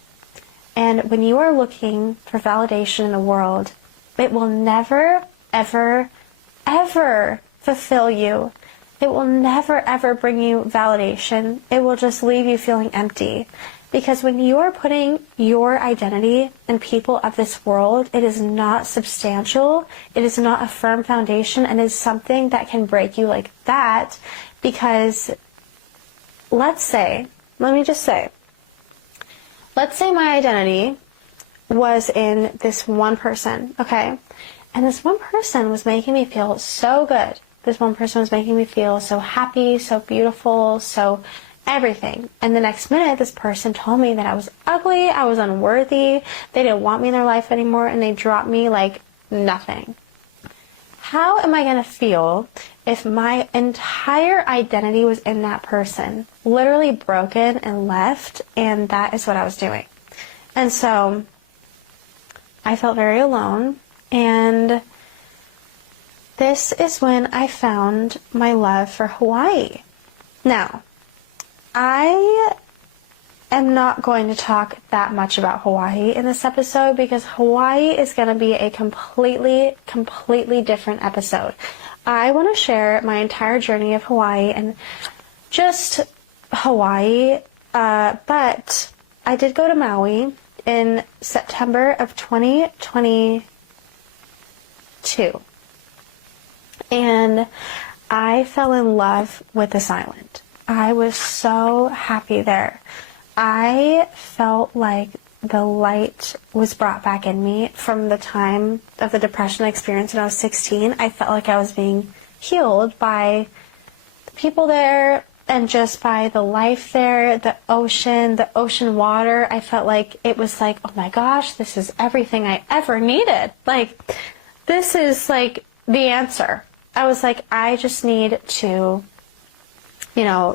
And when you are looking for validation in the world, it will never, ever, ever fulfill you. It will never, ever bring you validation. It will just leave you feeling empty. Because when you are putting your identity in people of this world, it is not substantial, it is not a firm foundation, and it is something that can break you like that. Because let's say my identity was in this one person, okay? And this one person was making me feel so good. This one person was making me feel so happy, so beautiful, so everything. And the next minute, this person told me that I was ugly, I was unworthy, they didn't want me in their life anymore, and they dropped me like nothing. How am I going to feel if my entire identity was in that person, literally broken and left, and that is what I was doing? And so I felt very alone, and this is when I found my love for Hawaii. Now, I am not going to talk that much about Hawaii in this episode because Hawaii is going to be a completely different episode. I want to share my entire journey of Hawaii and just Hawaii, but I did go to Maui in September of 2022, and I fell in love with this island. I was so happy there. I felt like the light was brought back in me from the time of the depression I experienced when I was 16. I felt like I was being healed by the people there and just by the life there, the ocean water. I felt like it was like, oh my gosh, this is everything I ever needed. Like, this is like the answer. I was like, I just need to,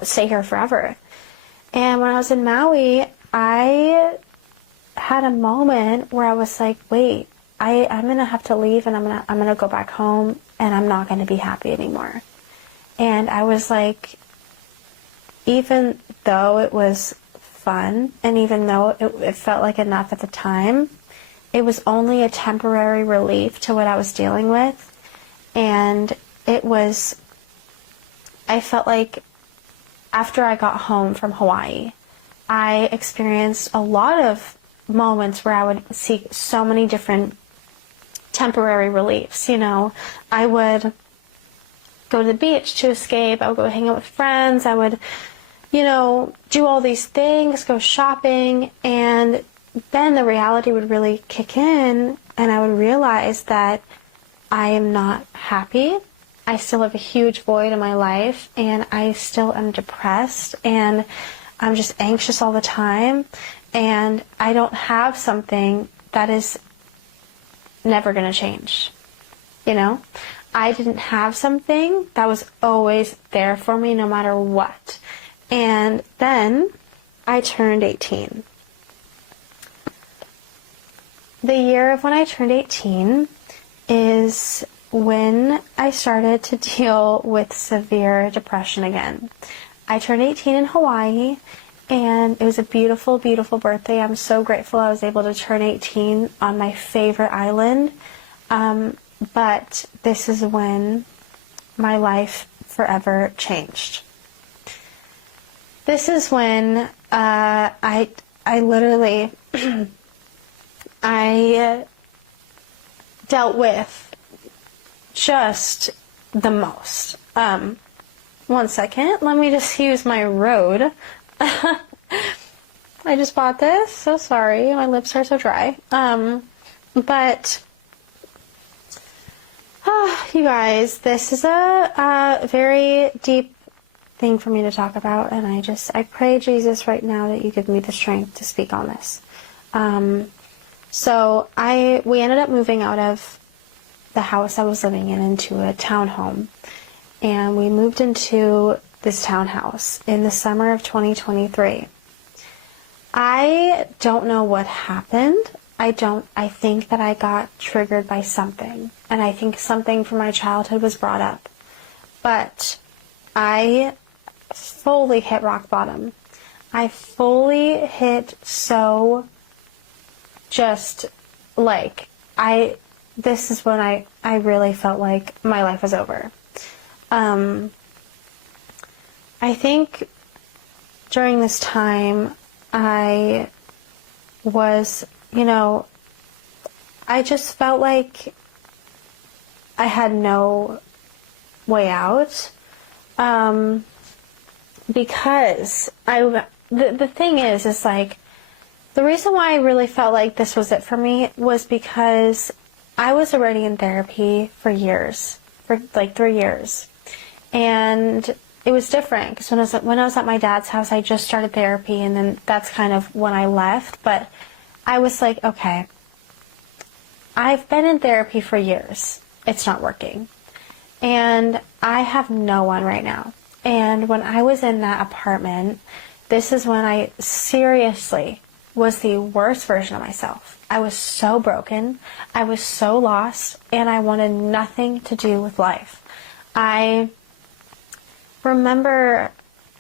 stay here forever. And when I was in Maui, I had a moment where I was like, wait, I'm going to have to leave, and I'm going to go back home, and I'm not going to be happy anymore. And I was like, even though it was fun, and even though it felt like enough at the time, it was only a temporary relief to what I was dealing with. And I felt like after I got home from Hawaii, I experienced a lot of moments where I would seek so many different temporary reliefs. I would go to the beach to escape. I would go hang out with friends. I would, do all these things, go shopping. And then the reality would really kick in, and I would realize that I am not happy. I still have a huge void in my life, and I still am depressed, and I'm just anxious all the time, and I don't have something that is never going to change. I didn't have something that was always there for me no matter what. And then I turned 18. The year of when I turned 18 is when I started to deal with severe depression again. I turned 18 in Hawaii, and it was a beautiful, beautiful birthday. I'm so grateful I was able to turn 18 on my favorite island. But this is when my life forever changed. This is when I literally I dealt with just the most. One second, let me just use my road. I just bought this, so sorry, my lips are so dry. But you guys, this is a very deep thing for me to talk about, and I pray, Jesus, right now that you give me the strength to speak on this. So we ended up moving out of the house I was living in into a townhome, and we moved into this townhouse in the summer of 2023. I don't know what happened. I think that I got triggered by something, and I think something from my childhood was brought up, but I fully hit rock bottom. I fully hit this is when I really felt like my life was over. I think during this time I was, I just felt like I had no way out. Because the thing is like, the reason why I really felt like this was it for me was because I was already in therapy for years, for like 3 years. And it was different because when I was at my dad's house, I just started therapy, and then that's kind of when I left. But I was like, okay, I've been in therapy for years. It's not working. And I have no one right now. And when I was in that apartment, this is when I seriously was the worst version of myself. I was so broken. I was so lost, and I wanted nothing to do with life. I remember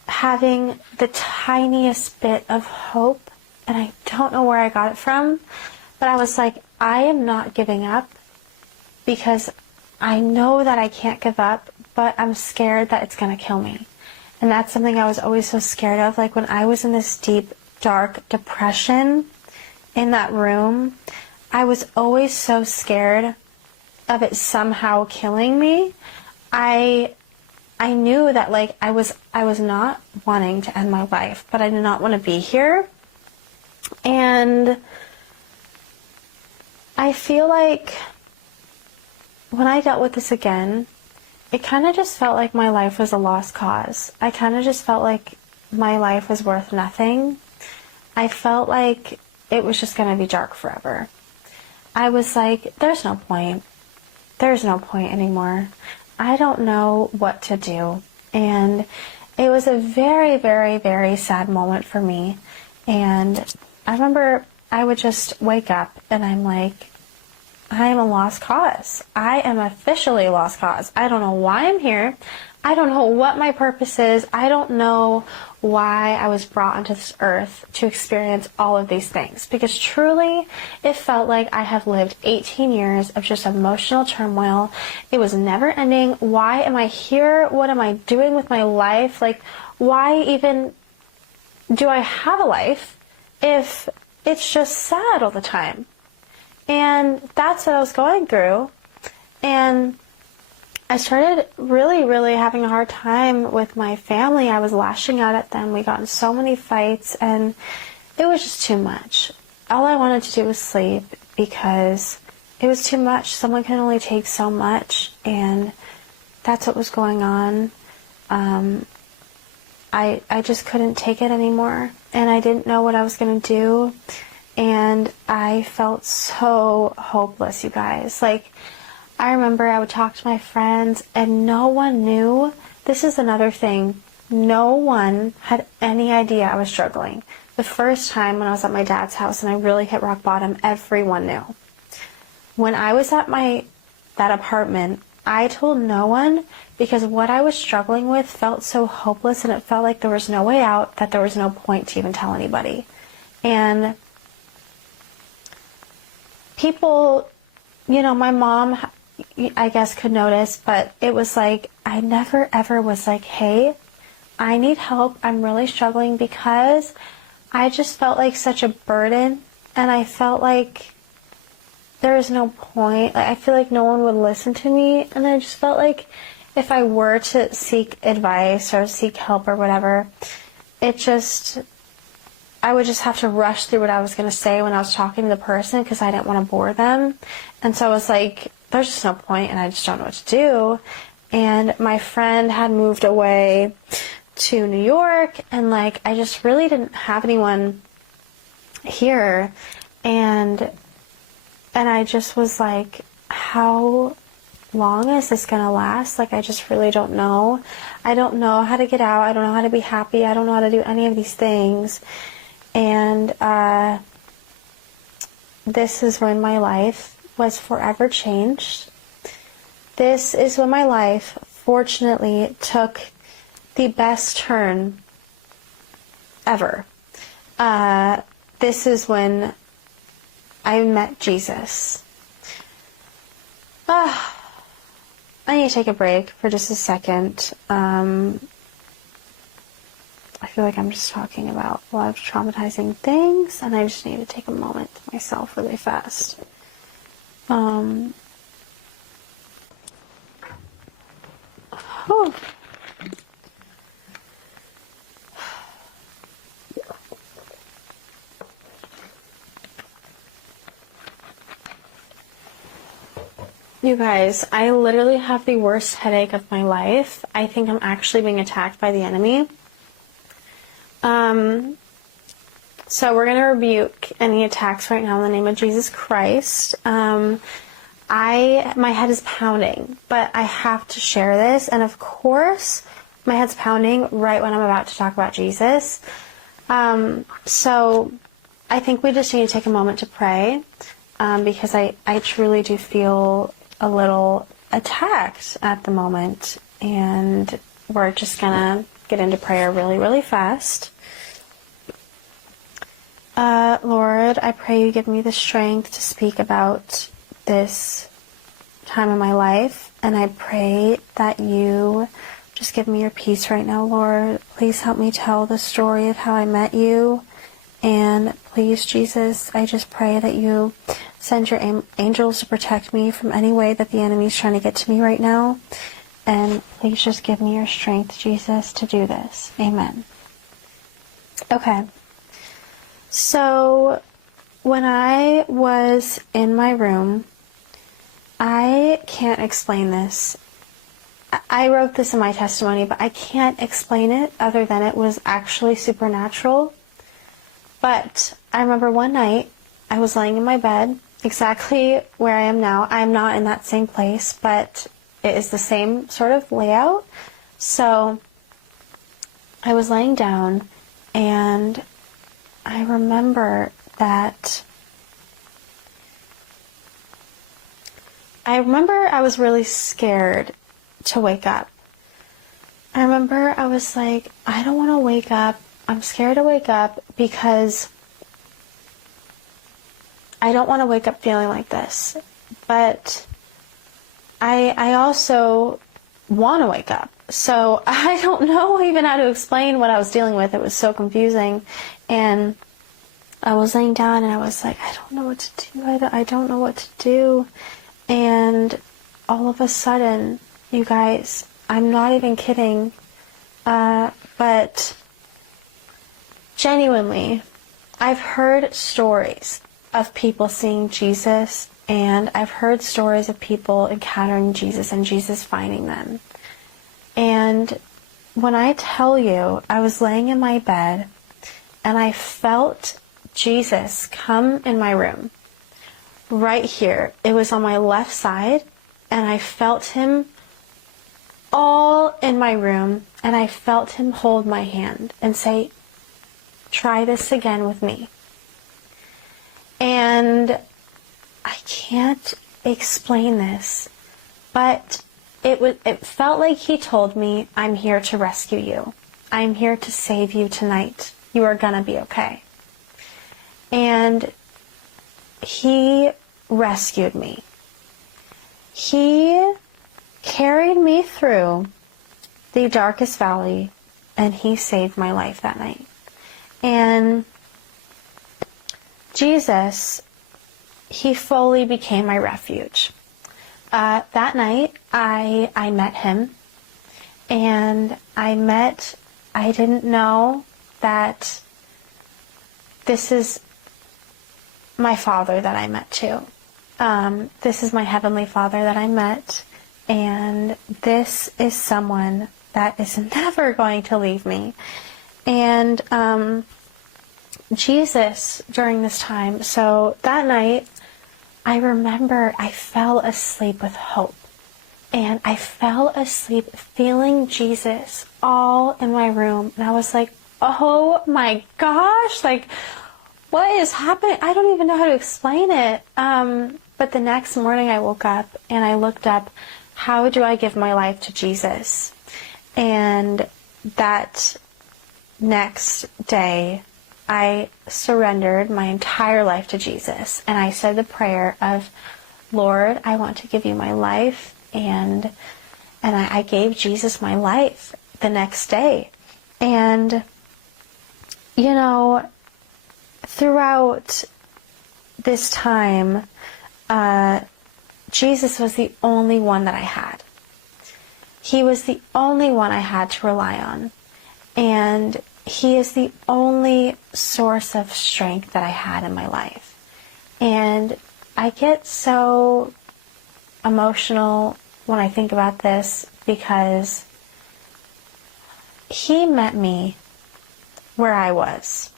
having the tiniest bit of hope, and I don't know where I got it from, but I was like, I am not giving up because I know that I can't give up, but I'm scared that it's going to kill me. And that's something I was always so scared of. Like when I was in this deep, dark depression in that room, I was always so scared of it somehow killing me. I knew that like I was not wanting to end my life, but I did not want to be here. And I feel like when I dealt with this again, it kind of just felt like my life was a lost cause. I kind of just felt like my life was worth nothing. I felt like it was just going to be dark forever. I was like, there's no point. There's no point anymore. I don't know what to do. And it was a very, very, very sad moment for me. And I remember I would just wake up and I'm like, I am a lost cause. I am officially a lost cause. I don't know why I'm here. I don't know what my purpose is. I don't know why I was brought onto this earth to experience all of these things. Because truly, it felt like I have lived 18 years of just emotional turmoil. It was never ending. Why am I here? What am I doing with my life? Like, why even do I have a life if it's just sad all the time? And that's what I was going through. And I started really, really having a hard time with my family. I was lashing out at them. We got in so many fights, and it was just too much. All I wanted to do was sleep because it was too much. Someone can only take so much, and that's what was going on. I just couldn't take it anymore, and I didn't know what I was going to do. And I felt so hopeless, you guys. Like, I remember I would talk to my friends and no one knew. This is another thing. No one had any idea I was struggling. The first time when I was at my dad's house and I really hit rock bottom, everyone knew. When I was at that apartment, I told no one because what I was struggling with felt so hopeless and it felt like there was no way out, that there was no point to even tell anybody. And people, you know, my mom, I guess, could notice, but it was like, I never ever was like, hey, I need help. I'm really struggling, because I just felt like such a burden, and I felt like there was no point. Like, I feel like no one would listen to me, and I just felt like if I were to seek advice or seek help or whatever, I would just have to rush through what I was going to say when I was talking to the person because I didn't want to bore them. And so I was like, there's just no point, and I just don't know what to do. And my friend had moved away to New York, and like, I just really didn't have anyone here. And I just was like, how long is this going to last? Like, I just really don't know. I don't know how to get out. I don't know how to be happy. I don't know how to do any of these things. And this is when my life was forever changed. This is when my life, fortunately, took the best turn ever. This is when I met Jesus. I need to take a break for just a second. I feel like I'm just talking about a lot of traumatizing things, and I just need to take a moment to myself really fast. Oh. You guys, I literally have the worst headache of my life. I think I'm actually being attacked by the enemy. So we're going to rebuke any attacks right now in the name of Jesus Christ. My head is pounding, but I have to share this. And of course, my head's pounding right when I'm about to talk about Jesus. So I think we just need to take a moment to pray, because I truly do feel a little attacked at the moment. And we're just going to get into prayer really, really fast. Lord, I pray you give me the strength to speak about this time in my life, and I pray that you just give me your peace right now, Lord. Please help me tell the story of how I met you, and please, Jesus, I just pray that you send your angels to protect me from any way that the enemy is trying to get to me right now, and please just give me your strength, Jesus, to do this. Amen. Okay. So, when I was in my room, I can't explain this. I wrote this in my testimony, but I can't explain it other than it was actually supernatural. But I remember one night, I was laying in my bed, exactly where I am now. I'm not in that same place, but it is the same sort of layout. So, I was laying down, and I remember that I was really scared to wake up. I remember I was like, I don't want to wake up. I'm scared to wake up because I don't want to wake up feeling like this. But I also want to wake up. So I don't know even how to explain what I was dealing with. It was so confusing. And I was laying down and I was like, I don't know what to do. I don't know what to do. And all of a sudden, you guys, I'm not even kidding, but genuinely, I've heard stories of people seeing Jesus, and I've heard stories of people encountering Jesus and Jesus finding them. And when I tell you, I was laying in my bed, and I felt Jesus come in my room. Right here. It was on my left side, and I felt him all in my room, and I felt him hold my hand and say, try this again with me. And I can't explain this, but it felt like he told me, I'm here to rescue you. I'm here to save you tonight. You are gonna be okay. And he rescued me. He carried me through the darkest valley, and he saved my life that night. And Jesus, he fully became my refuge. That night, I met him, and I didn't know that this is my Father that I met too. This is my Heavenly Father that I met, and this is someone that is never going to leave me. And Jesus, during this time, so that night, I remember I fell asleep with hope. And I fell asleep feeling Jesus all in my room. And I was like, oh my gosh, like, what is happening? I don't even know how to explain it. But the next morning I woke up and I looked up, how do I give my life to Jesus? And that next day, I surrendered my entire life to Jesus. And I said the prayer of, Lord, I want to give you my life. And I gave Jesus my life the next day. And, you know, throughout this time, Jesus was the only one that I had. He was the only one I had to rely on. And he is the only source of strength that I had in my life. And I get so emotional when I think about this because he met me where I was.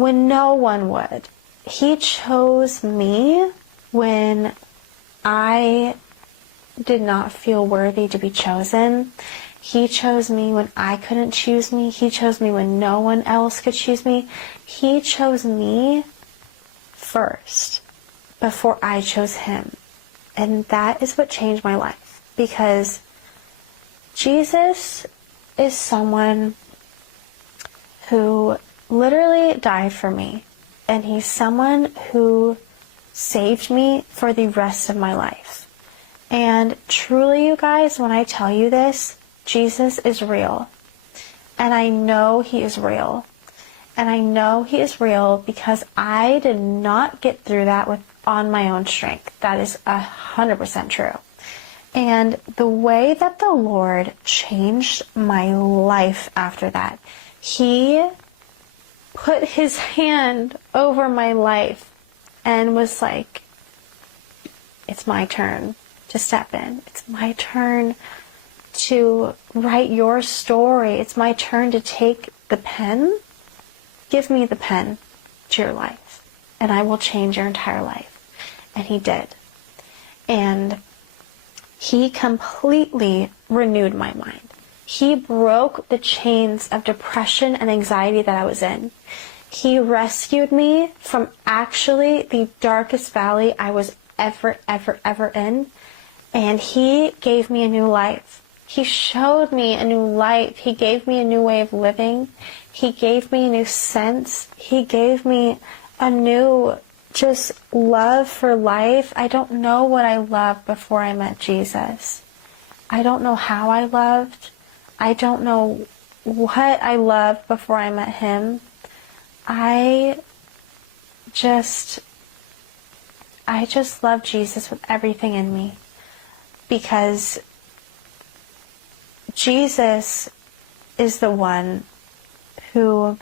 when no one would. He chose me when I did not feel worthy to be chosen. He chose me when I couldn't choose me. He chose me when no one else could choose me. He chose me first before I chose him. And that is what changed my life, because Jesus is someone who literally died for me, and he's someone who saved me for the rest of my life. And truly, you guys, when I tell you this, Jesus is real. And I know he is real. And I know he is real because I did not get through that on my own strength. That is 100% true. And the way that the Lord changed my life after that, he put his hand over my life and was like, it's my turn to step in. It's my turn to write your story. It's my turn to take the pen. Give me the pen to your life, and I will change your entire life. And he did. And he completely renewed my mind. He broke the chains of depression and anxiety that I was in. He rescued me from actually the darkest valley I was ever in. And he gave me a new life. He showed me a new life. He gave me a new way of living. He gave me a new sense. He gave me a new just love for life. I don't know what I loved before I met Jesus. I don't know how I loved. I don't know what I loved before I met him. I just love Jesus with everything in me, because Jesus is the one who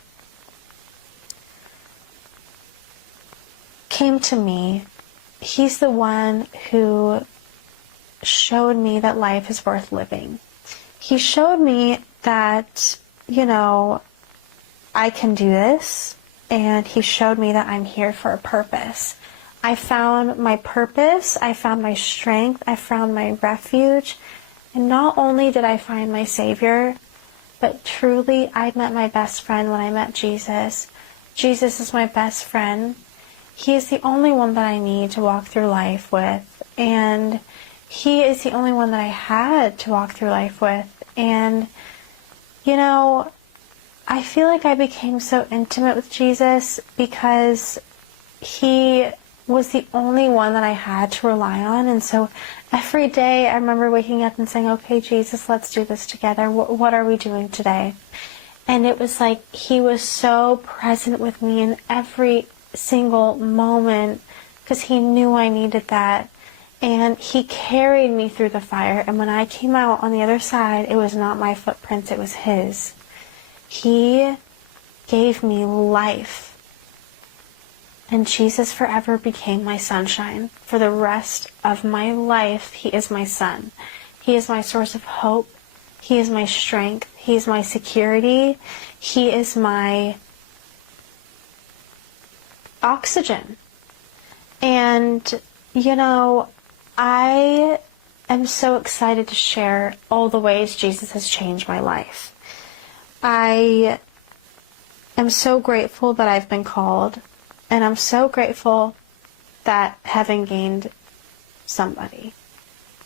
came to me. He's the one who showed me that life is worth living. He showed me that, I can do this, and he showed me that I'm here for a purpose. I found my purpose, I found my strength, I found my refuge, and not only did I find my Savior, but truly I met my best friend when I met Jesus. Jesus is my best friend. He is the only one that I need to walk through life with, and he is the only one that I had to walk through life with. And, I feel like I became so intimate with Jesus because he was the only one that I had to rely on. And so every day I remember waking up and saying, okay, Jesus, let's do this together. What are we doing today? And it was like he was so present with me in every single moment because he knew I needed that. And he carried me through the fire. And when I came out on the other side, it was not my footprints, it was his. He gave me life. And Jesus forever became my sunshine. For the rest of my life, he is my sun. He is my source of hope. He is my strength. He is my security. He is my oxygen. And, I am so excited to share all the ways Jesus has changed my life. I am so grateful that I've been called, and I'm so grateful that having gained somebody.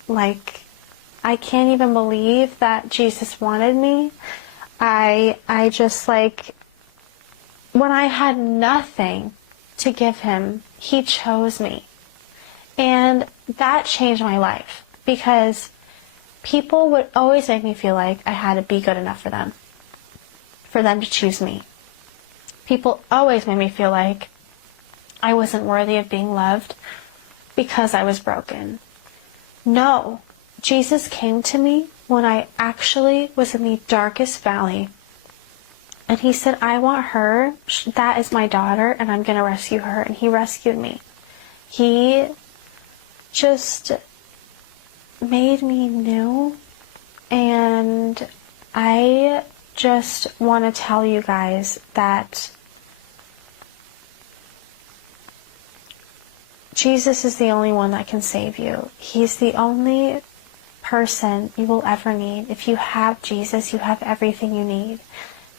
I can't even believe that Jesus wanted me. I just when I had nothing to give him, he chose me. And that changed my life because people would always make me feel like I had to be good enough for them to choose me. People always made me feel like I wasn't worthy of being loved because I was broken. No, Jesus came to me when I actually was in the darkest valley. And he said, I want her. That is my daughter, and I'm going to rescue her. And he rescued me. He just made me new. And I just want to tell you guys that Jesus is the only one that can save you. He's the only person you will ever need. If you have Jesus, you have everything you need,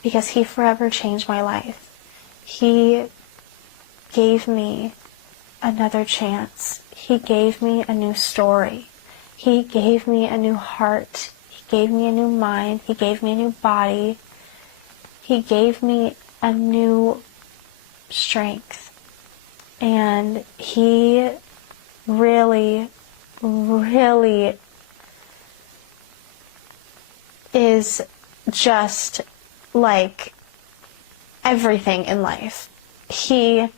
because he forever changed my life. He gave me another chance. He gave me a new story. He gave me a new heart. He gave me a new mind. He gave me a new body. He gave me a new strength. And he really, really is just like everything in life. He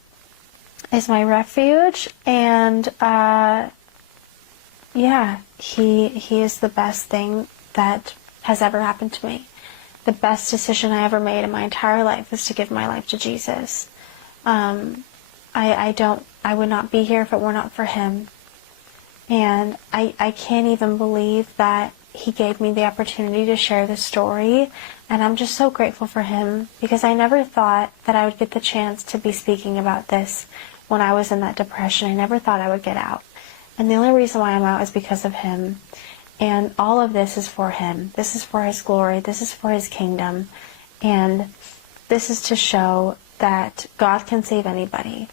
is my refuge, and he is the best thing that has ever happened to me. The best decision I ever made in my entire life is to give my life to Jesus. I would not be here if it were not for him. And I can't even believe that he gave me the opportunity to share this story. And I'm just so grateful for him, because I never thought that I would get the chance to be speaking about this when I was in that depression. I never thought I would get out. And the only reason why I'm out is because of him. And all of this is for him. This is for his glory. This is for his kingdom. And this is to show that God can save anybody.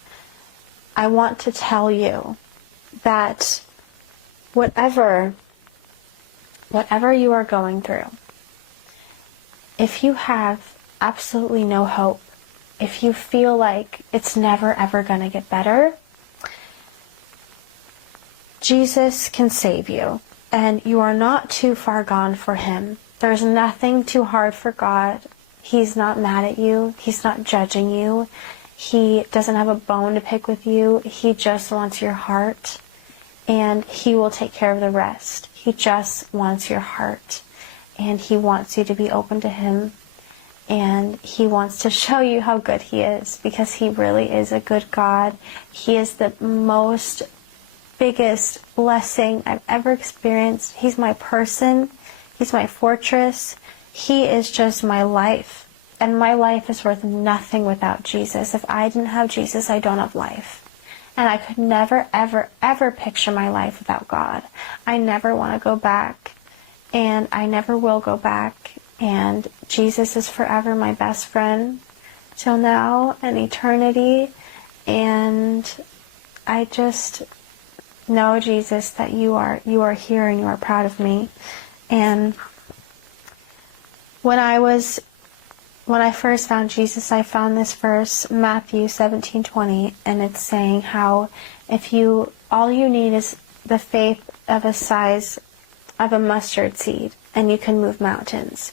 I want to tell you that whatever you are going through, if you have absolutely no hope, if you feel like it's never ever going to get better, Jesus can save you, and you are not too far gone for him. There's nothing too hard for God. He's not mad at you. He's not judging you. He doesn't have a bone to pick with you. He just wants your heart, and he will take care of the rest. He just wants your heart, and he wants you to be open to him, and he wants to show you how good he is, because he really is a good God. He is the most biggest blessing I've ever experienced. He's my person. He's my fortress. He is just my life. And my life is worth nothing without Jesus. If I didn't have Jesus, I don't have life. And I could never, ever, ever picture my life without God. I never want to go back. And I never will go back. And Jesus is forever my best friend till now and eternity. And I just know, Jesus, that you are here and you are proud of me. And when I first found Jesus, I found this verse, Matthew 17:20, and it's saying how all you need is the faith of a size of a mustard seed, and you can move mountains.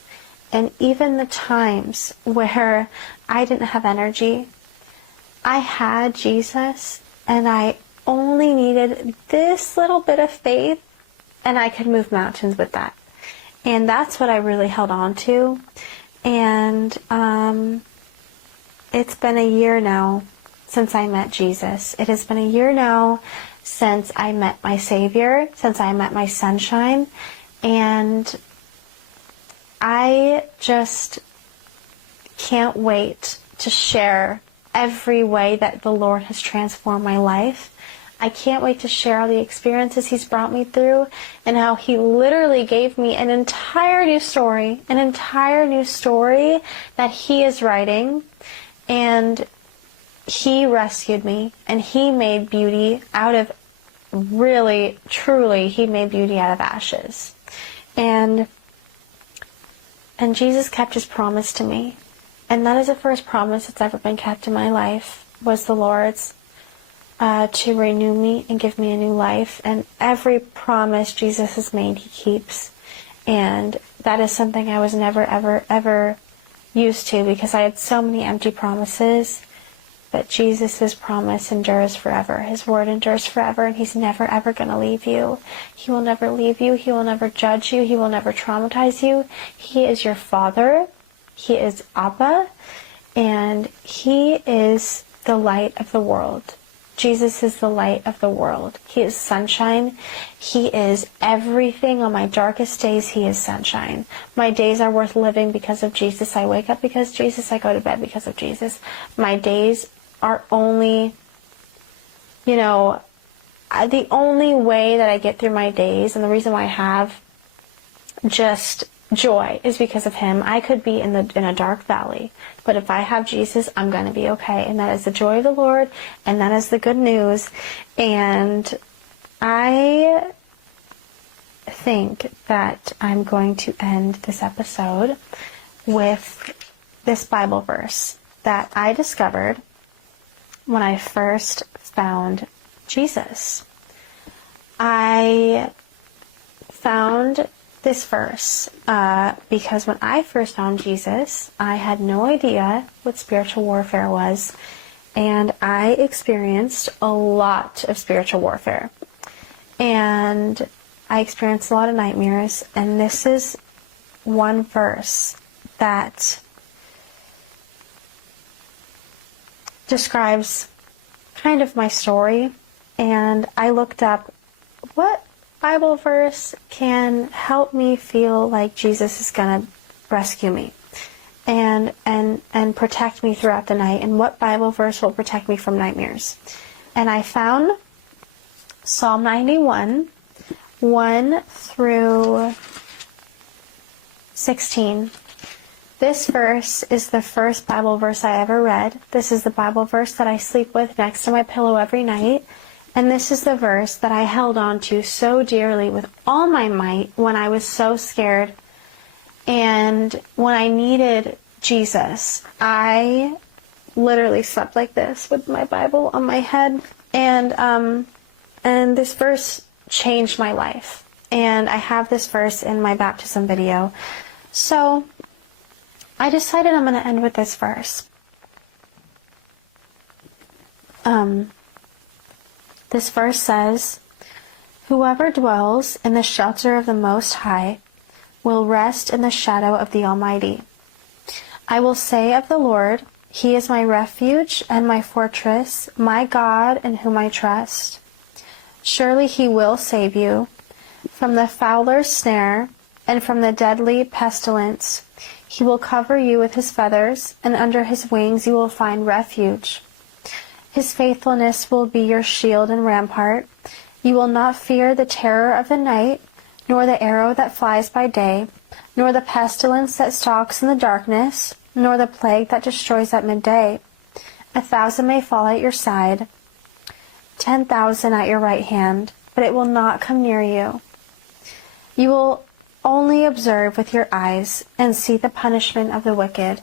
And even the times where I didn't have energy, I had Jesus, and I only needed this little bit of faith, and I could move mountains with that. And that's what I really held on to. And it's been a year now since I met Jesus. It has been a year now since I met my Savior, since I met my sunshine. And I just can't wait to share every way that the Lord has transformed my life. I can't wait to share all the experiences he's brought me through, and how he literally gave me an entire new story that he is writing. And he rescued me, and he made beauty out of, really, truly, he made beauty out of ashes. And Jesus kept his promise to me. And that is the first promise that's ever been kept in my life, was the Lord's. To renew me and give me a new life. And every promise Jesus has made, he keeps. And that is something I was never, ever, ever used to, because I had so many empty promises. But Jesus' promise endures forever. His word endures forever, and he's never, ever going to leave you. He will never leave you. He will never judge you. He will never traumatize you. He is your Father. He is Abba. And he is the light of the world. Jesus is the light of the world. He is sunshine. He is everything. On my darkest days, he is sunshine. My days are worth living because of Jesus. I wake up because of Jesus. I go to bed because of Jesus. My days are only, the only way that I get through my days, and the reason why I have just joy, is because of him. I could be in a dark valley, but if I have Jesus, I'm going to be okay. And that is the joy of the Lord, and that is the good news. And I think that I'm going to end this episode with this Bible verse that I discovered when I first found Jesus. I found this verse because when I first found Jesus, I had no idea what spiritual warfare was, and I experienced a lot of spiritual warfare. And I experienced a lot of nightmares, and this is one verse that describes kind of my story. And I looked up what Bible verse can help me feel like Jesus is going to rescue me and protect me throughout the night, and what Bible verse will protect me from nightmares. And I found Psalm 91, 1 through 16. This verse is the first Bible verse I ever read. This is the Bible verse that I sleep with next to my pillow every night. And this is the verse that I held on to so dearly with all my might when I was so scared. And when I needed Jesus, I literally slept like this with my Bible on my head. And this verse changed my life. And I have this verse in my baptism video. So I decided I'm going to end with this verse. This verse says, "Whoever dwells in the shelter of the Most High will rest in the shadow of the Almighty. I will say of the Lord, He is my refuge and my fortress, my God in whom I trust. Surely He will save you from the fowler's snare and from the deadly pestilence. He will cover you with His feathers, and under His wings you will find refuge. His faithfulness will be your shield and rampart. You will not fear the terror of the night, nor the arrow that flies by day, nor the pestilence that stalks in the darkness, nor the plague that destroys at midday. 1,000 may fall at your side, 10,000 at your right hand, but it will not come near you. You will only observe with your eyes and see the punishment of the wicked.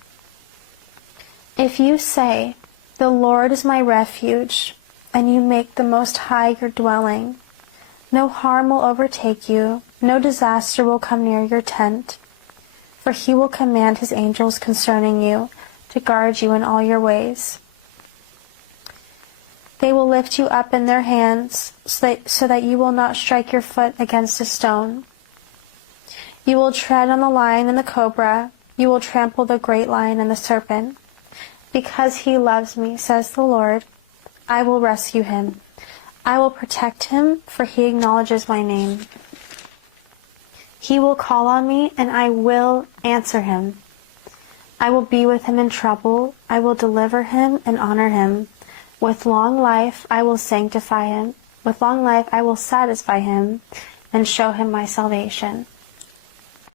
If you say, 'The Lord is my refuge,' and you make the Most High your dwelling, no harm will overtake you, no disaster will come near your tent. For He will command His angels concerning you to guard you in all your ways. They will lift you up in their hands so that you will not strike your foot against a stone. You will tread on the lion and the cobra. You will trample the great lion and the serpent. Because He loves me, says the Lord, I will rescue Him. I will protect Him, for He acknowledges my name. He will call on me, and I will answer Him. I will be with Him in trouble. I will deliver Him and honor Him. With long life I will sanctify Him. With long life I will satisfy Him and show Him my salvation."